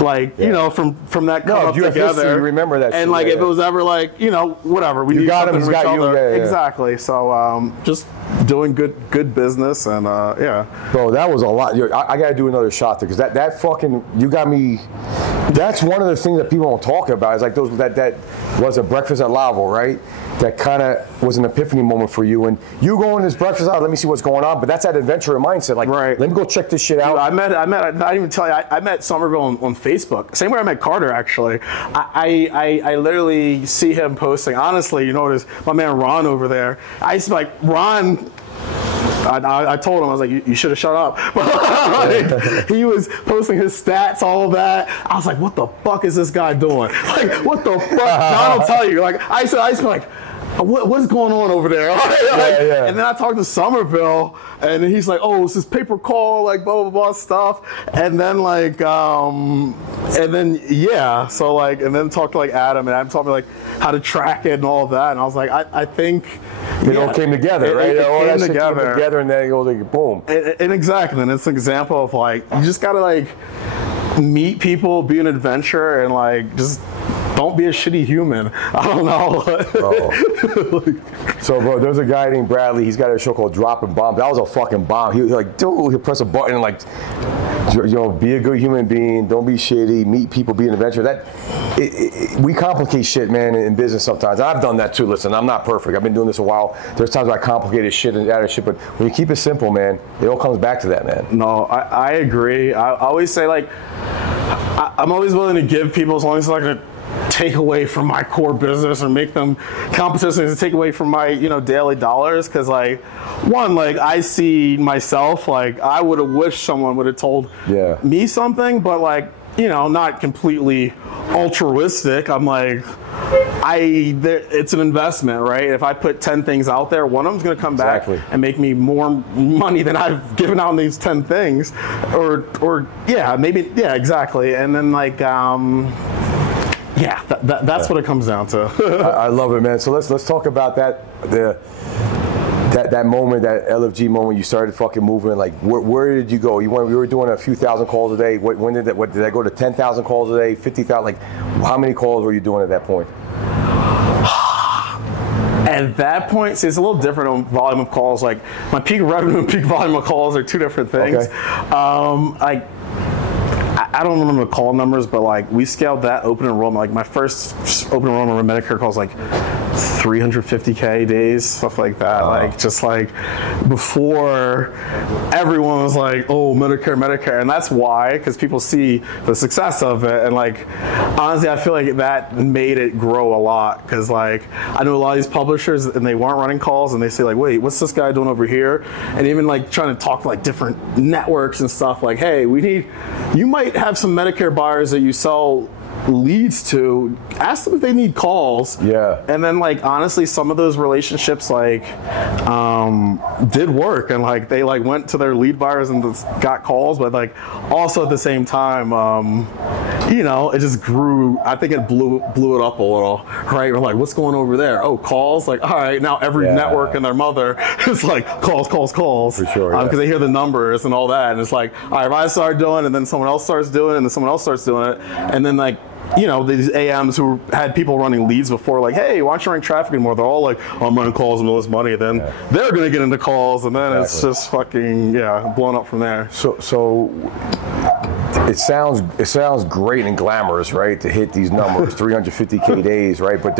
Like, you know, from that come up together. History, you remember that and shit, like if it was ever like, you know, whatever. We you got him, he's got you. Exactly. So just doing good business and yeah. Bro, that was a lot. I got to do another shot there because that fucking, you got me. That's one of the things that people don't talk about. Is like those that was a breakfast at Lavo, right? That kind of was an epiphany moment for you. And you go on this breakfast out, let me see what's going on. But that's that adventurer mindset. Like, let me go check this shit out. Dude, I didn't even tell you, I met Somerville on Facebook. Same way I met Carter, actually. I literally see him posting. Honestly, you notice my man Ron over there. I used to be like, Ron. I told him, I was like, you should have shut up. Like, he was posting his stats, all of that. I was like, what the fuck is this guy doing? Like, what the fuck? Now I'll tell you. Like, I used to be like, what's going on over there? And then I talked to Somerville, and he's like, oh, it's this paper call, like blah, blah, blah stuff. And then like, so like, and then talked to like Adam, and Adam taught me like how to track it and all of that. And I was like, I think it all came together, right? It all came that together. Came together, and then it goes like boom. And exactly, and it's an example of like, you just gotta like meet people, be an adventurer, and like just don't be a shitty human. I don't know. So, bro, there's a guy named Bradley. He's got a show called Dropping Bombs. That was a fucking bomb. He was like, dude, he'll press a button and like, you know, be a good human being. Don't be shitty. Meet people. Be an adventurer. We complicate shit, man, in business sometimes. And I've done that too. Listen, I'm not perfect. I've been doing this a while. There's times where I complicated shit and added shit, but when you keep it simple, man, it all comes back to that, man. No, I agree. I always say like, I'm always willing to give people as long as it's not going to take away from my core business or make them competitions to take away from my, you know, daily dollars. Cause like, one, like I see myself, like I would have wished someone would have told me something, but like, you know, not completely altruistic. I'm like, it's an investment, right? If I put 10 things out there, one of them's going to come back and make me more money than I've given out on these 10 things, or yeah, maybe, yeah, exactly. And then like, yeah, that's what it comes down to. I love it, man. So let's talk about that moment, that LFG moment. You started fucking moving. Like, where did you go? We were doing a few thousand calls a day. When did that? Did I go to 10,000 calls a day, 50,000? Like, how many calls were you doing at that point? At that point, see, it's a little different on volume of calls. Like my peak revenue and peak volume of calls are two different things. Okay. I don't remember the call numbers, but like we scaled that open enrollment. Like my first open enrollment with Medicare calls like 350K days, stuff like that. Like just like before everyone was like, oh, Medicare. And that's why, because people see the success of it. And like, honestly, I feel like that made it grow a lot. Because like, I know a lot of these publishers and they weren't running calls and they say like, wait, what's this guy doing over here? And even like trying to talk to like different networks and stuff like, hey, you might have some Medicare buyers that you sell leads to, ask them if they need calls. Yeah. And then like honestly, some of those relationships like did work, and like they like went to their lead buyers and just got calls, but like also at the same time you know, it just grew. I think it blew it up a little, right? We're like, what's going over there? Oh, calls. Like, all right, now every network and their mother is like calls. For sure. Because they hear the numbers and all that, and it's like, all right, if I start doing it, and then someone else starts doing it, and then someone else starts doing it, and then like, you know, these AMs who had people running leads before, like, hey, why aren't you running traffic anymore? They're all like, oh, I'm running calls and all this money. Then they're going to get into calls, and then it's just fucking, blown up from there. So it sounds great and glamorous, right, to hit these numbers, 350K days, right? But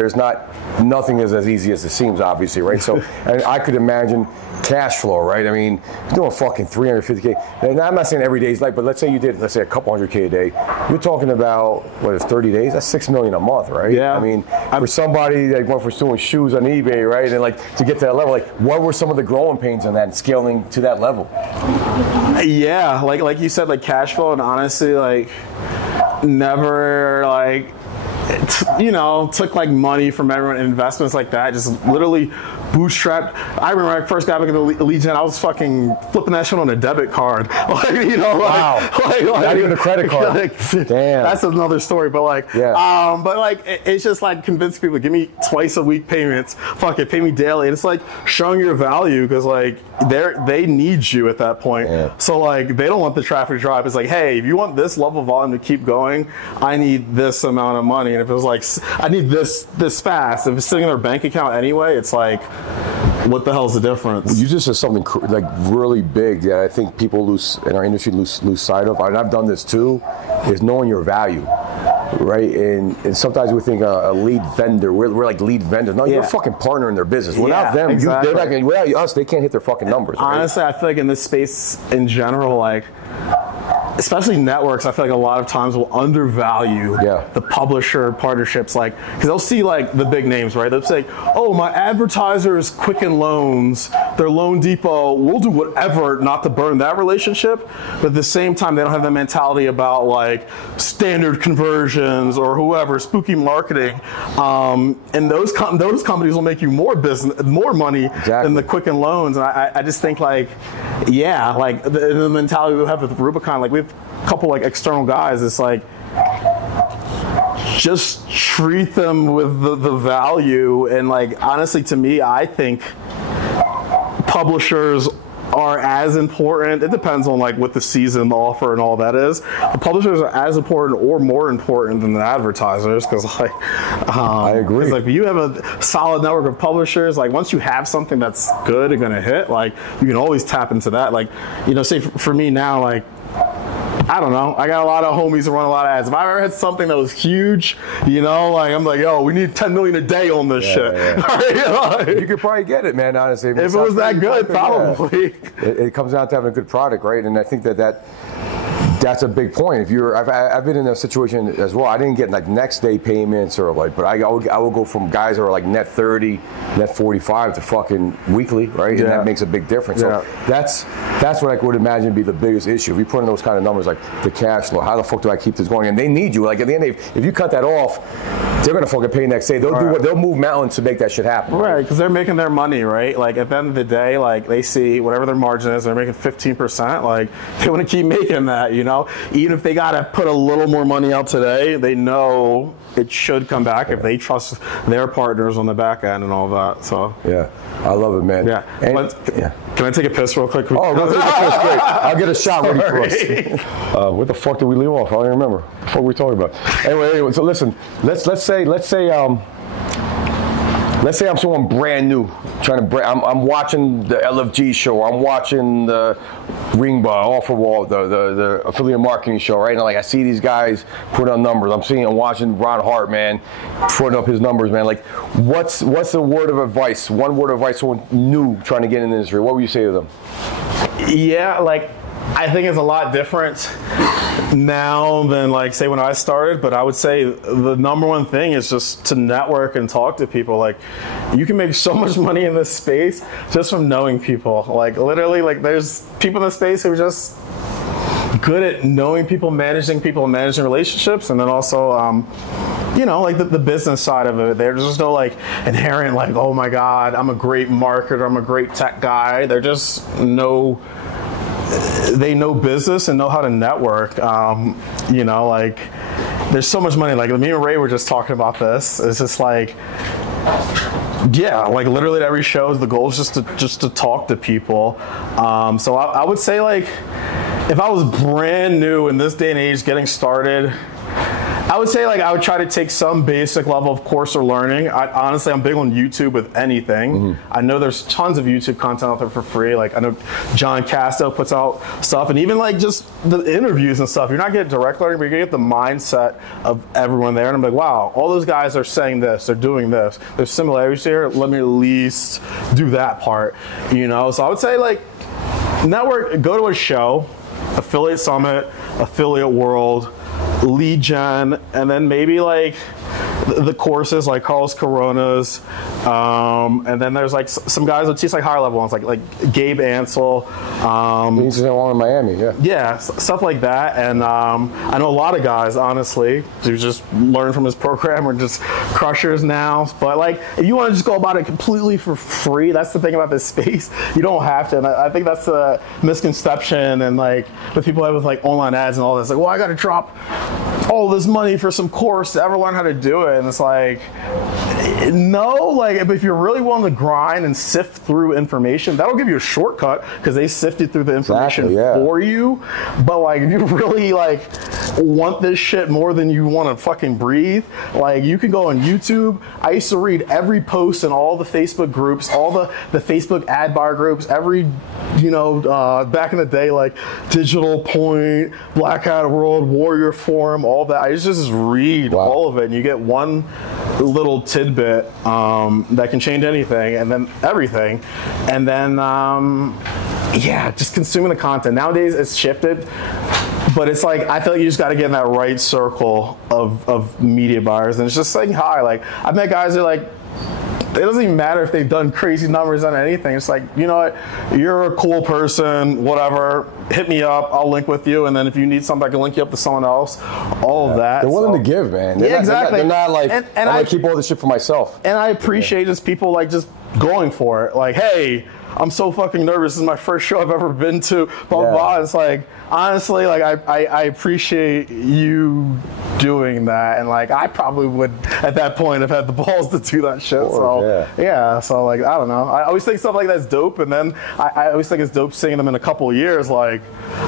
nothing is as easy as it seems, obviously, right? So, and I could imagine cash flow, right? I mean, doing fucking 350K. And I'm not saying every day is like, but let's say you did, let's say a couple $100K a day. You're talking about, what is 30 days? That's $6 million a month, right? Yeah. I mean, for somebody that went from doing shoes on eBay, right, and like to get to that level, like, what were some of the growing pains on that and scaling to that level? Yeah, like you said, like cash flow, and honestly, like never like took like money from everyone, investments like that, just literally bootstrapped. I remember when I first got back in the lead gen, I was fucking flipping that shit on a debit card. Like, wow. Not even a credit card. Damn. That's another story, but like, it's just like convince people, give me twice a week payments, fuck it, pay me daily. And it's like showing your value, because like they need you at that point. Yeah. So like they don't want the traffic drop. It's like, hey, if you want this level of volume to keep going, I need this amount of money. And if it was like, I need this fast, if it's sitting in their bank account anyway, it's like, what the hell's the difference? You just said something like really big that I think people in our industry lose sight of, and I've done this too, is knowing your value, right? And sometimes we think a lead vendor, we're like lead vendors. No, you're a fucking partner in their business. Without them, exactly. Without us, they can't hit their fucking numbers. Right? Honestly, I feel like in this space in general, like, especially networks, I feel like a lot of times will undervalue the publisher partnerships, like, because they'll see like the big names, right? They'll say, oh, my advertiser is Quicken Loans, they're Loan Depot, we'll do whatever not to burn that relationship. But at the same time, they don't have the mentality about like standard conversions or whoever, spooky marketing. And those companies will make you more money than the Quicken Loans. And I just think like, like the mentality we have with Rubicon, like we have a couple like external guys, it's like just treat them with the value. And like honestly, to me, I think publishers are as important. It depends on like what the season, the offer, and all that is. The publishers are as important or more important than the advertisers, because like I agree. Like if you have a solid network of publishers, like once you have something that's good and gonna hit, like you can always tap into that. Like say for me now, like I don't know, I got a lot of homies who run a lot of ads. If I ever had something that was huge, like I'm like, yo, we need 10 million a day on this shit. Yeah. You could probably get it, man, honestly. If it was that good, probably. It comes down to having a good product, right? And I think that's a big point. I've been in a situation as well. I didn't get like next day payments or like, but I would go from guys who are like net 30, net 45 to fucking weekly, right? And that makes a big difference. So that's what I would imagine be the biggest issue. If you put in those kind of numbers, like the cash flow, how the fuck do I keep this going? And they need you. Like at the end, if you cut that off, they're gonna fucking pay next day. They'll move mountains to make that shit happen. Right, because they're making their money, right? Like at the end of the day, like they see whatever their margin is, they're making 15%. Like they want to keep making that, Even if they gotta put a little more money out today, they know it should come back if they trust their partners on the back end and all that. So I love it, man. Yeah. Can I take a piss real quick? Oh, go take a piss, great. I'll get a shot ready for us. What the fuck did we leave off? I don't even remember. What the fuck were we talking about? Anyway, so listen, let's say let's say I'm someone brand new, I'm watching the LFG show, I'm watching the Ringba, Offer Wall, the affiliate marketing show, right? And like I see these guys put on numbers. I'm watching Ron Hart, man, putting up his numbers, man. Like, what's the word of advice? One word of advice, someone new trying to get in the industry. What would you say to them? Yeah, like, I think it's a lot different now than, like, say when I started, but I would say the number one thing is just to network and talk to people. Like, you can make so much money in this space just from knowing people. Like, literally, like, there's people in this space who are just good at knowing people, managing relationships, and then also you know, like the business side of it. There's just no like inherent like, oh my God, I'm a great marketer, I'm a great tech guy. They're just they know business and know how to network. You know, like there's so much money. Like me and Ray were just talking about this. It's just like, yeah, like literally at every show, the goal is just to talk to people. So I would say, like, if I was brand new in this day and age getting started, I would say, like, I would try to take some basic level of course or learning. Honestly, I'm big on YouTube with anything. Mm-hmm. I know there's tons of YouTube content out there for free. Like, I know John Casto puts out stuff, and even like just the interviews and stuff. You're not getting direct learning, but you get the mindset of everyone there. And I'm like, wow, all those guys are saying this, they're doing this. There's similarities here. Let me at least do that part, you know? So I would say, like, network, go to a show, affiliate summit, affiliate world, lead gen, and then maybe like the courses like Carlos Corona's, and then there's like some guys that teach like higher level ones like Gabe Ansel. He's the one in Miami, yeah. Yeah, stuff like that. And I know a lot of guys, honestly, who just learn from his program or just crushers now. But like, if you want to just go about it completely for free, that's the thing about this space. You don't have to. And I think that's the misconception. And like, with people with like online ads and all this, like, well, I got to drop all this money for some course to ever learn how to do it. And it's like, no, like, if you're really willing to grind and sift through information, that'll give you a shortcut because they sifted through the information for you. But like, if you really like want this shit more than you want to fucking breathe, like, you can go on YouTube. I used to read every post in all the Facebook groups, all the Facebook ad buyer groups, every, you know, back in the day, like Digital Point, Black Hat World, Warrior Forum, all that. I used to just read all of it, and you get one little tidbit that can change anything, and then everything, and then yeah, just consuming the content. Nowadays it's shifted, but it's like, I feel like you just got to get in that right circle of media buyers, and it's just saying hi. Like, I've met guys who are like, it doesn't even matter if they've done crazy numbers on anything. It's like, you know what, you're a cool person, whatever, hit me up, I'll link with you, and then if you need something, I can link you up to someone else, all of that. They're willing to give, man. Yeah, exactly. They're not like, I'm going to keep all this shit for myself. And I appreciate just people like just going for it. Like, hey, I'm so fucking nervous. This is my first show I've ever been to, blah, blah, blah. It's like, honestly, like, I appreciate you doing that. And like, I probably would, at that point, have had the balls to do that shit. So, yeah, so like, I don't know. I always think stuff like that's dope. And then I always think it's dope seeing them in a couple of years. Like,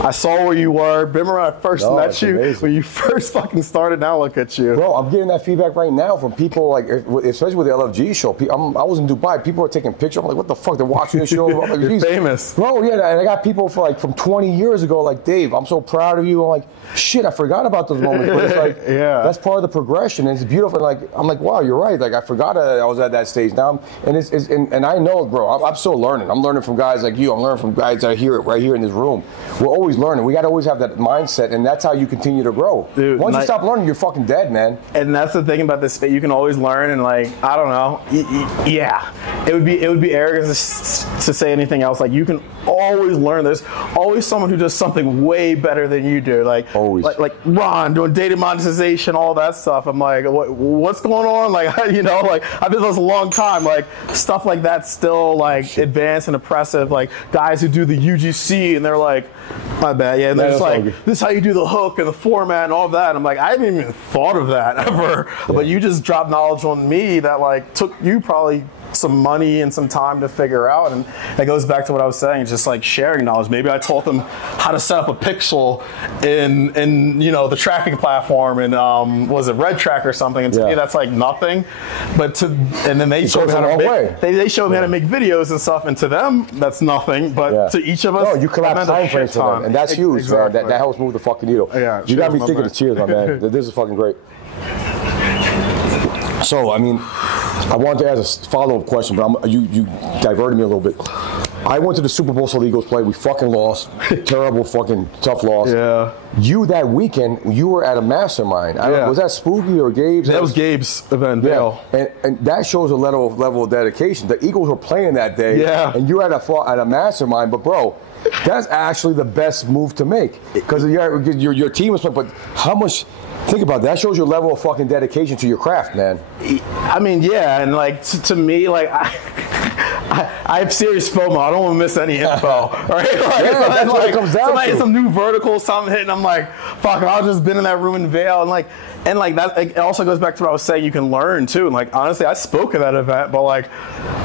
I saw where you were. Remember when I first met you? Amazing. When you first fucking started, now look at you. Bro, I'm getting that feedback right now from people, like, especially with the LFG show. I was in Dubai. People are taking pictures. I'm like, what the fuck? They're watching this show. Like, you're famous. Bro, yeah, and I got people from 20 years ago, like, Dave, I'm so proud of you. I'm like, shit, I forgot about those moments. But it's like, that's part of the progression. And it's beautiful. Like, I'm like, wow, you're right. Like, I forgot I was at that stage. Now, and I know, bro, I'm still learning. I'm learning from guys like you. I'm learning from guys that are here, right here in this room. We're always learning. We got to always have that mindset, and that's how you continue to grow. Dude, once you stop learning, you're fucking dead, man. And that's the thing about this space. You can always learn, and like, I don't know. Yeah, it would be arrogant to say anything else. Like, you can always learn. There's always someone who does something way better than you do. Like, always. Like Ron doing data monetization, all that stuff. I'm like, what's going on? Like, you know, like, I've been doing this a long time. Like, stuff like that's still like advanced and impressive. Like, guys who do the UGC and they're like, my bad, yeah. And they're just like, this is how you do the hook and the format and all that. And I'm like, I haven't even thought of that ever. Yeah. But you just dropped knowledge on me that like took you probably some money and some time to figure out. And it goes back to what I was saying, just like sharing knowledge. Maybe I taught them how to set up a pixel in you know, the tracking platform, and was it Red Track or something? And to me, that's like nothing. But and then they showed me how to make, they showed me how to make videos and stuff, and to them that's nothing. But to each of us, no, you collapse time frames for them, and that's huge. Exactly. Man. That helps move the fucking needle. Yeah, you got me thinking. Cheers, my man. This is fucking great. So, I mean, I wanted to ask a follow-up question, but you diverted me a little bit. I went to the Super Bowl so the Eagles played. We fucking lost. Terrible fucking tough loss. Yeah. You, that weekend, you were at a mastermind. Was that Spooky or Gabe's? That was Gabe's event. Yeah. And that shows a level of dedication. The Eagles were playing that day. Yeah. And you're at a mastermind, but bro, that's actually the best move to make, because your team was playing. But how much? Think about that. That shows your level of fucking dedication to your craft, man. I mean, yeah, and like to me, like I have serious FOMO. I don't want to miss any info, right? Like, yeah, that's what it comes down to. Some new vertical, something hitting. I'm like, fuck, I've just been in that room in Vail, and like that. It also goes back to what I was saying. You can learn too, and like honestly, I spoke at that event, but like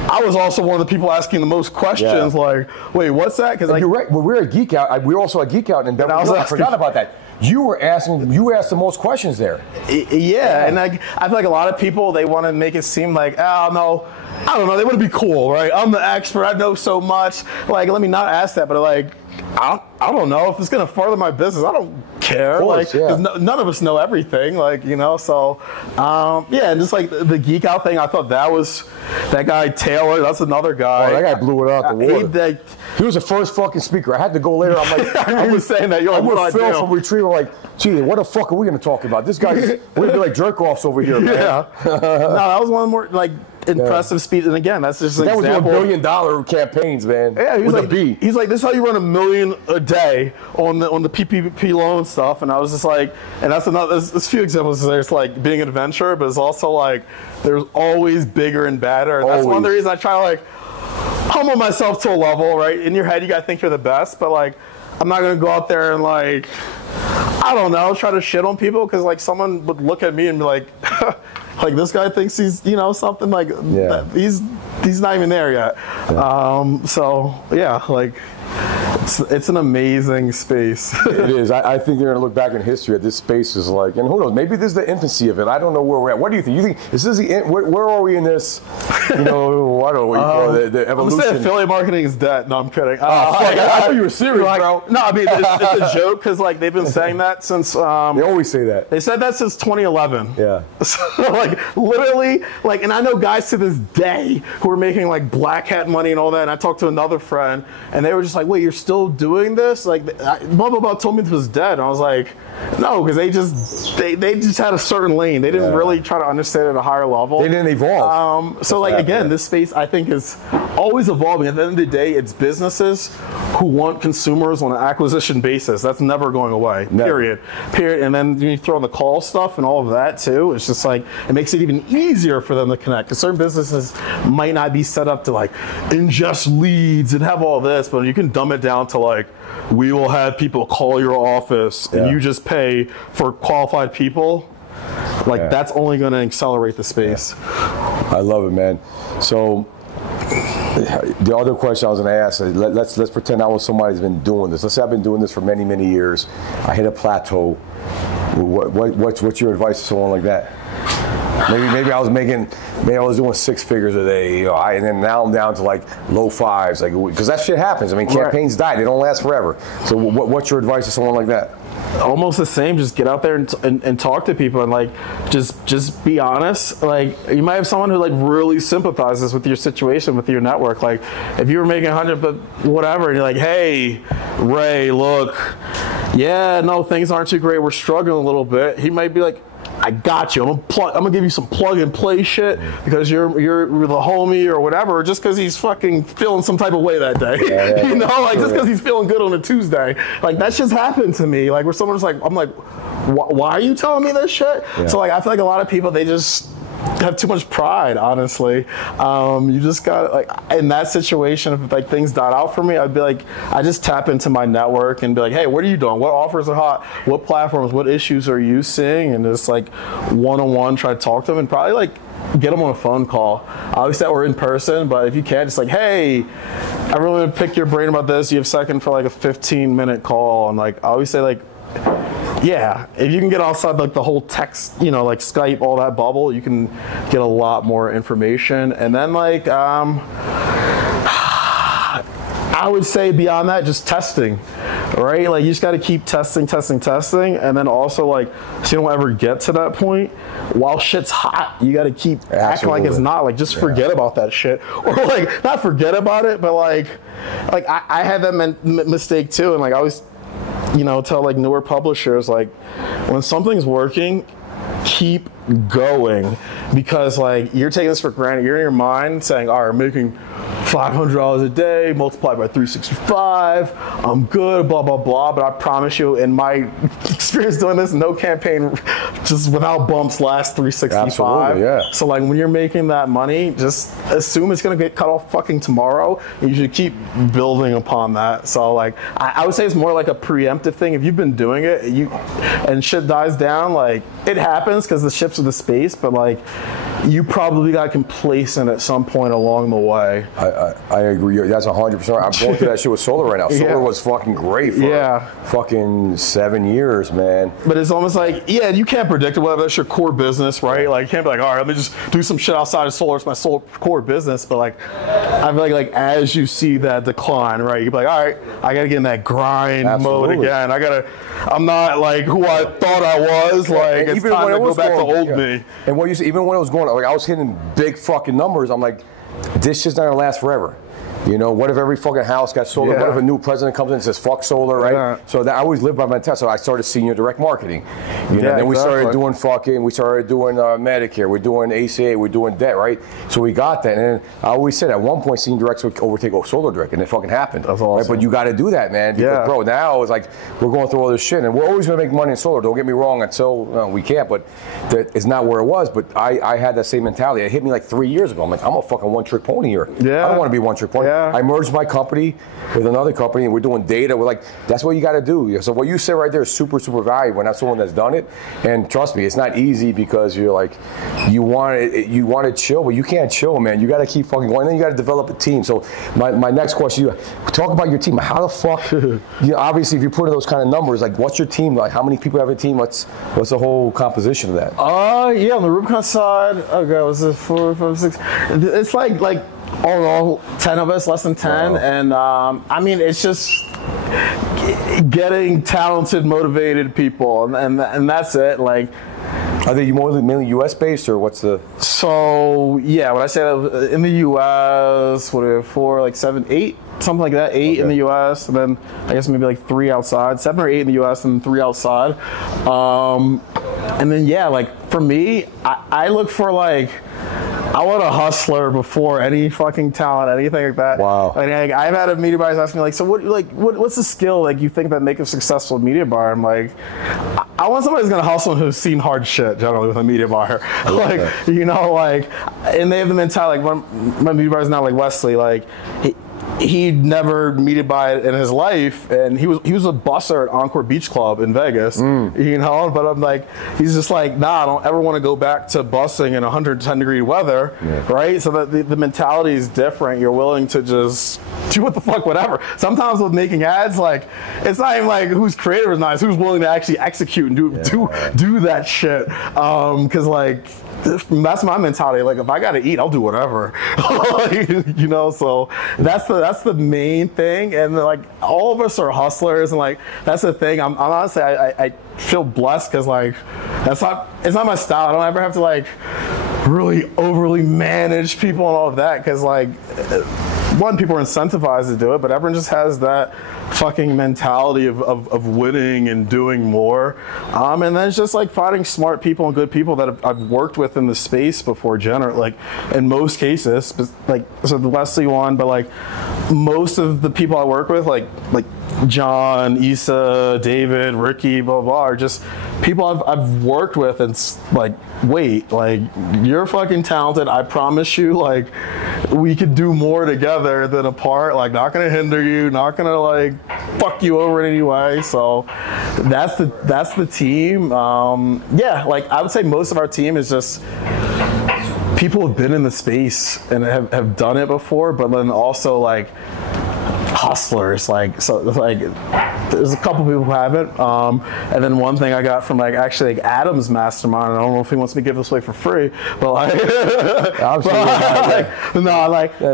I was also one of the people asking the most questions. Yeah. Like, wait, what's that? Because like, you're right. When we were at Geek Out, we were also at Geek Out, and I forgot about that. You asked the most questions there. Yeah, and like I feel like a lot of people, they want to make it seem like, oh no, I don't know, they want to be cool, right? I'm the expert, I know so much. Like, let me not ask that, but like, I don't know if it's gonna further my business. I don't care. Of course, like, none of us know everything. Like, you know, so yeah, and just like the Geek Out thing, I thought that guy Taylor. That's another guy. Oh, that guy blew it out the water. He was the first fucking speper. I had to go later. I'm like, I was saying that. You're like, what Phil from Retriever, like, gee, what the fuck are we gonna talk about? This guy, we're gonna be like jerk offs over here, man. Yeah. No, that was one of the more like impressive speed. And again, that's just an that example. Was $1 billion campaigns, man. Yeah, he was with like, a B. He's like, this is how you run $1 million a day on the PPP loan stuff. And I was just like, and that's another. There's a few examples. There's like being an adventurer, but it's also like there's always bigger and better. And that's one of the reasons I try to like humble myself to a level, right? In your head, you gotta think you're the best, but like, I'm not gonna go out there and like, I don't know, try to shit on people because like someone would look at me and be like, like this guy thinks he's, you know, something like, he's not even there yet. Yeah. So yeah, like it's an amazing space. It is. I think you're gonna look back in history at this space is like, and who knows, maybe this is the infancy of it. I don't know where we're at. What do you think? You think this is where are we in this? You know, I don't know what you call it, the evolution. I'm saying affiliate marketing is dead. No, I'm kidding. I thought you were serious, like, bro. No, I mean it's a joke because like they've been saying that since. They always say that. They said that since 2011. Yeah. So like literally, like, and I know guys to this day who are making like black hat money and all that. And I talked to another friend, and they were just like, "Wait, you're still doing this?" Like, blah blah blah told me this was dead. And I was like, no, because they just had a certain lane. They didn't really try to understand it at a higher level. They didn't evolve. So like again, this space I think is always evolving. At the end of the day, it's businesses who want consumers on an acquisition basis. That's never going away. Never. Period. And then you throw in the call stuff and all of that too. It's just like it makes it even easier for them to connect. Because certain businesses might not be set up to like ingest leads and have all this, but you can dumb it down to like, we will have people call your office and you just pay for qualified people. Like that's only going to accelerate the space. I love it, man. So the other question I was going to ask is, let's pretend I was somebody who's been doing this. Let's say I've been doing this for many, many years. I hit a plateau. What's your advice to someone like that? Maybe I was doing 6 figures a day, you know, and then now I'm down to like low 5s, like, because that shit happens. I mean, campaigns die; they don't last forever. So, what's your advice to someone like that? Almost the same. Just get out there and talk to people and like just be honest. Like you might have someone who like really sympathizes with your situation, with your network. Like if you were making 100, but whatever, and you're like, hey, Ray, look, yeah, no, things aren't too great. We're struggling a little bit. He might be like, I got you. I'm gonna give you some plug and play shit because you're the homie or whatever. Just because he's fucking feeling some type of way that day, you know, like just because he's feeling good on a Tuesday. Like that just happened to me. Like where someone's like, I'm like, why are you telling me this shit? So like I feel like a lot of people they just have too much pride, honestly. You just got like in that situation, if like things died out for me, I'd be like, I just tap into my network and be like, hey, what are you doing? What offers are hot? What platforms? What issues are you seeing? And just like one-on-one, try to talk to them and probably like get them on a phone call. Obviously that we're in person, but if you can't, just like, hey, I really want to pick your brain about this. You have a second for like a 15-minute call. And like, I always say like, yeah, if you can get outside like the whole text, you know, like Skype, all that bubble, you can get a lot more information. And then like, I would say beyond that, just testing, right? Like you just got to keep testing. And then also like, so you don't ever get to that point. While shit's hot, you got to keep acting like it's not. Like just forget about that shit. Or like, not forget about it, but like I had that mistake too. And like I always, you know, tell like newer publishers, like when something's working, keep going, because like you're taking this for granted. You're in your mind saying, all right, I'm making $500 a day multiplied by 365, I'm good, blah blah blah. But I promise you, in my experience doing this, no campaign just without bumps lasts 365. Absolutely, yeah. So like when you're making that money, just assume it's gonna get cut off fucking tomorrow, and you should keep building upon that. So like I would say it's more like a preemptive thing. If you've been doing it and shit dies down, like it happens because the ships are the space, but like you probably got complacent at some point along the way. I agree. That's 100%. I'm going through that shit with solar right now. Solar was fucking great for fucking 7 years, man. But it's almost like, yeah, you can't predict it, whether that's your core business, right? Like you can't be like, all right, let me just do some shit outside of solar. It's my core business. But like, I feel like as you see that decline, right, you're like, all right, I got to get in that grind mode again. I'm not like who I thought I was. Like it's time to go back to old me. And what you said, even when it was going, like I was hitting big fucking numbers, I'm like, this shit's not gonna last forever. You know, what if every fucking house got solar? What if a new president comes in and says, fuck solar, right? So that I always lived by my test. So I started senior direct marketing. You know, then we started doing Medicare, we're doing ACA, we're doing debt, right? So we got that. And I always said at one point, senior directs would overtake solar direct, and it fucking happened. That's awesome. Right? But you got to do that, man. Because, bro, now it's like we're going through all this shit, and we're always going to make money in solar. Don't get me wrong, until we can't, but that is not where it was. But I had that same mentality. It hit me like 3 years ago. I'm like, I'm a fucking one-trick pony here. I don't want to be one-trick pony. I merged my company with another company, and we're doing data. We're like, that's what you got to do. So what you say right there is super, super valuable. And that's someone that's done it. And trust me, it's not easy because you're like, you want to chill, but you can't chill, man. You got to keep fucking going. And then you got to develop a team. So my next question, you talk about your team. How the fuck? Obviously, if you put in those kind of numbers, like, what's your team like? How many people have a team? What's the whole composition of that? Yeah, on the Rubicon side, okay, was it 4, 5, 6? It's like all in all, 10 of us, less than 10, and I mean, it's just getting talented, motivated people, and that's it. Like, are they mainly U.S. based, or what's the? So yeah, when I say in the U.S., what are 4, like 7, 8, something like that, 8 in the U.S., and then I guess maybe like 3 outside, 7 or 8 in the U.S. and 3 outside, and then yeah, like for me, I look for like, I want a hustler before any fucking talent, anything like that. Wow. Like I've had media buyers ask me like, so what's the skill like you think that make a successful media buyer? I'm like, I want somebody who's gonna hustle and who's seen hard shit generally with a media buyer. Like, you know, like, and they have the mentality, like my media buyer's now like Wesley, like he'd never media buy in his life, and he was a busser at Encore Beach Club in Vegas, you know. But I'm like, he's just like, nah, I don't ever want to go back to bussing in 110-degree weather, right? So that the mentality is different. You're willing to just do what the fuck, whatever. Sometimes with making ads, like it's not even like who's creative is nice, who's willing to actually execute and do that shit. Because like, that's my mentality. Like, if I gotta eat, I'll do whatever. You know, so that's the main thing. And like, all of us are hustlers, and like, that's the thing. I'm honestly, I feel blessed because like, it's not my style. I don't ever have to like really overly manage people and all of that, because like, one, people are incentivized to do it, but everyone just has that fucking mentality of winning and doing more. And then it's just like finding smart people and good people that I've worked with in the space before, like in most cases, like, so the Wesley one, but like most of the people I work with, like John, Issa, David, Ricky, blah, blah, are just people I've worked with, and it's like, wait, like, you're fucking talented. I promise you, like, we could do more together than apart. Like, not gonna hinder you, not gonna like fuck you over in any way. So that's the team. Yeah, like I would say most of our team is just people who've been in the space and have done it before, but then also like hustlers, like, so like there's a couple people who haven't, and then one thing I got from like actually like Adam's mastermind, I don't know if he wants me to give this away for free, but like, he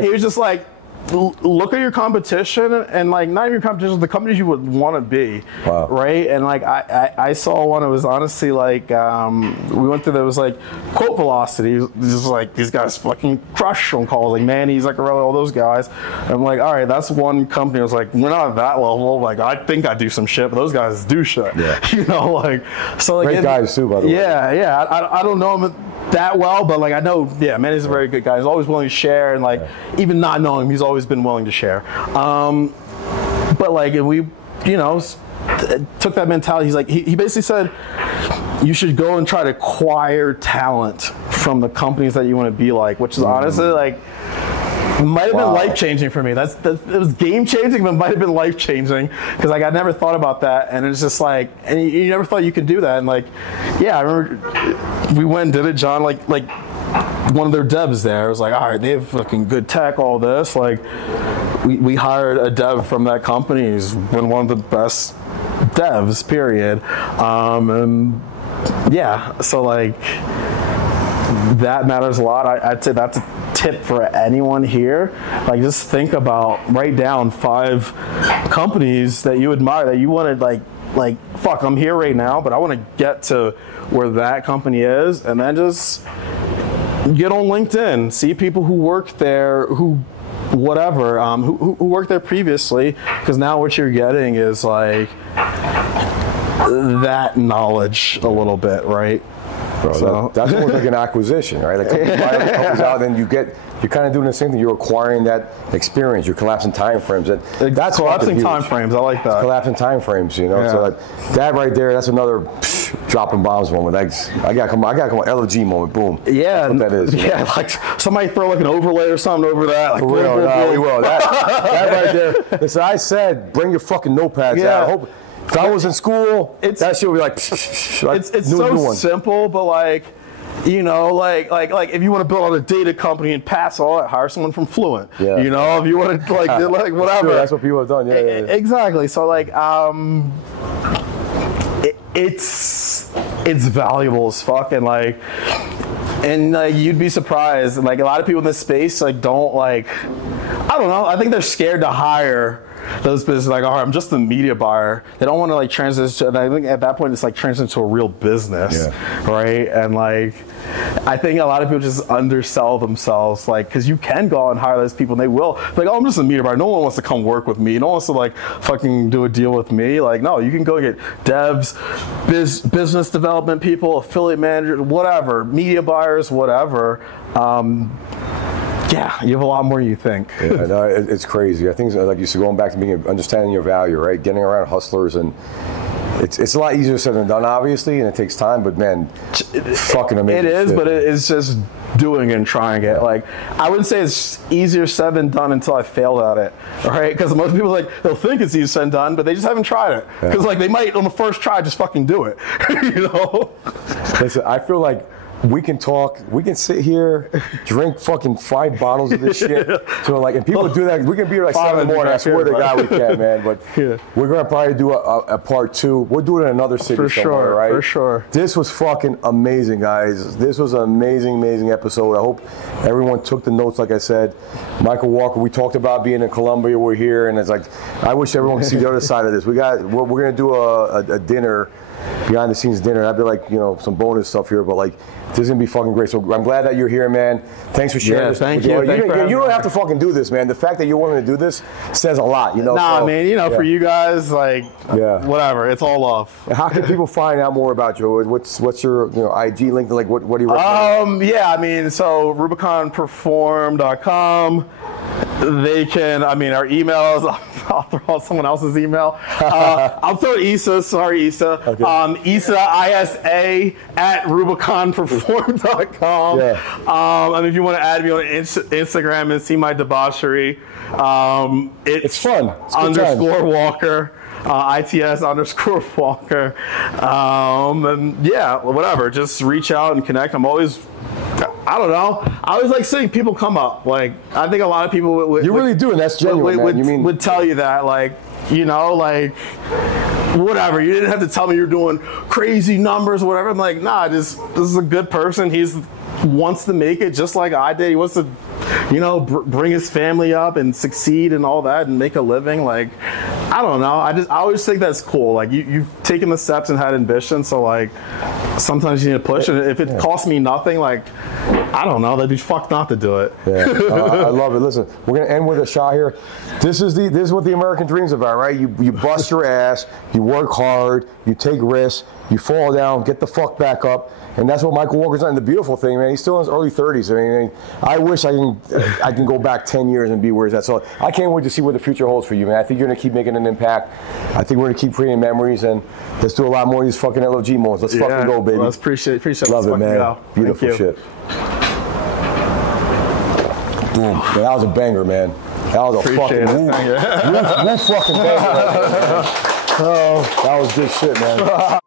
was just like, look at your competition, and like not even your competition, the companies you would want to be. Wow. Right? And like I saw one, it was honestly like we went through, there was like quote velocity, just like these guys fucking crush on calls, like Manny's, like Aurelia, all those guys. I'm like, all right, that's one company. I was like, we're not at that level. Like I think I do some shit, but those guys do shit. Yeah. You know, like, so like great guys too, by the way. Yeah. I don't know him that well, but like I know, yeah, Manny's a very good guy. He's always willing to share, and like even not knowing him, he's always been willing to share. But like, and we, you know, took that mentality. He's like, he basically said, you should go and try to acquire talent from the companies that you want to be like, which is honestly like, might have been life-changing for me. It was game-changing, but might have been life-changing, because like I never thought about that, and it's just like, and you never thought you could do that, and like, yeah, I remember we went and did it. John, like one of their devs there was like, all right, they have fucking good tech, all this. Like, we hired a dev from that company. He's been one of the best devs, period. And yeah, so like that matters a lot. I'd say that's a tip for anyone here. Like, just think about, write down 5 companies that you admire, that you want to like fuck, I'm here right now, but I want to get to where that company is, and then just get on LinkedIn, see people who work there, who whatever, who worked there previously, because now what you're getting is like that knowledge a little bit, right? Bro, so that's almost like an acquisition, right? Like comes out, and you're kind of doing the same thing. You're acquiring that experience. You're collapsing time frames. That's collapsing time frames. I like that. It's collapsing time frames, you know. Yeah. So like, that right there, that's another dropping bombs moment. I got to come on, LFG moment. Boom. Yeah, that's what that is. Yeah, like somebody throw like an overlay or something over that. Like, for real, no, we will. That right there. Listen, I said, bring your fucking notepads out. I hope. If I was in school, that shit would be like, it's so simple, but like, you know, like if you want to build out a data company and pass all that, hire someone from Fluent. Yeah. You know, if you want to like whatever. Sure, that's what people have done. Yeah. Exactly. So like, it's valuable as fuck, and like, you'd be surprised. Like, a lot of people in this space like don't like, I don't know. I think they're scared to hire those businesses, like, all right, I'm just a media buyer. They don't want to like transition to, and I think at that point it's like transition to a real business, right? And like, I think a lot of people just undersell themselves, like, because you can go out and hire those people, and they will. Like, oh, I'm just a media buyer. No one wants to come work with me. No one wants to like fucking do a deal with me. Like, no, you can go get devs, business development people, affiliate managers, whatever, media buyers, whatever. Yeah, you have a lot more than you think. Yeah, no, it's crazy. I think, like you said, going back to understanding your value, right? Getting around hustlers, and it's a lot easier said than done, obviously, and it takes time. But man, fucking amazing. It is, shit. but it's just doing and trying it. Like, I wouldn't say it's easier said than done until I failed at it, right? Because most people they'll think it's easier said than done, but they just haven't tried it. Because like they might on the first try just fucking do it, you know? Listen, I feel like we can talk, we can sit here, drink fucking 5 bottles of this shit. So like, and people do that, we can be here like 7 in the morning. I swear to God we can, man. But we're gonna probably do a part 2. We'll do it in another city for somewhere, sure, right? For sure. This was fucking amazing, guys. This was an amazing episode. I hope everyone took the notes, like I said. Michael Walker, we talked about being in Colombia, we're here, and it's like, I wish everyone could see the other side of this. We're gonna do a dinner, behind the scenes dinner. That'd be like, you know, some bonus stuff here, but like, this is gonna be fucking great. So I'm glad that you're here, man. Thanks for sharing this. Thank you. You don't have to fucking do this, man. The fact that you're willing to do this says a lot, you know. Nah, so, man, you know, for you guys, like, whatever, it's all love. How can people find out more about you? What's your, you know, IG link? Like, what do you recommend? Yeah, I mean, so RubiconPerform.com. They can, I mean, our emails, I'll throw out someone else's email. I'll throw Issa, sorry Issa. Okay. Issa, ISA, at RubiconPerform.com. Yeah. I mean, if you want to add me on Instagram and see my debauchery, it's fun. It's _Walker. ITS_Walker. And yeah, whatever. Just reach out and connect. I'm always, I don't know. I always like seeing people come up. Like, I think a lot of people would you really do, and that's genuine, would tell you that, like, you know, like, whatever. You didn't have to tell me you're doing crazy numbers or whatever. I'm like, nah, this is a good person. He's wants to make it just like I did. He wants to, you know, bring his family up and succeed and all that and make a living. Like, I don't know. I always think that's cool. Like, you've taken the steps and had ambition. So, like, sometimes you need to push. And if it costs me nothing, like, I don't know, that'd be fucked not to do it. Yeah, I love it. Listen, we're gonna end with a shot here. This is what the American dream's about, right? You bust your ass, you work hard, you take risks, you fall down, get the fuck back up, and that's what Michael Walker's done. And the beautiful thing, man, he's still in his early 30s. I mean, I wish I can go back 10 years and be where he's at. So I can't wait to see what the future holds for you, man. I think you're gonna keep making an impact. I think we're gonna keep creating memories, and let's do a lot more of these fucking LOG moments. Let's fucking go, baby. Well, appreciate Love it, man. Beautiful shit. Boom. Man, that was a banger, man. That was a fucking woo fucking banger. Oh, that was good shit, man.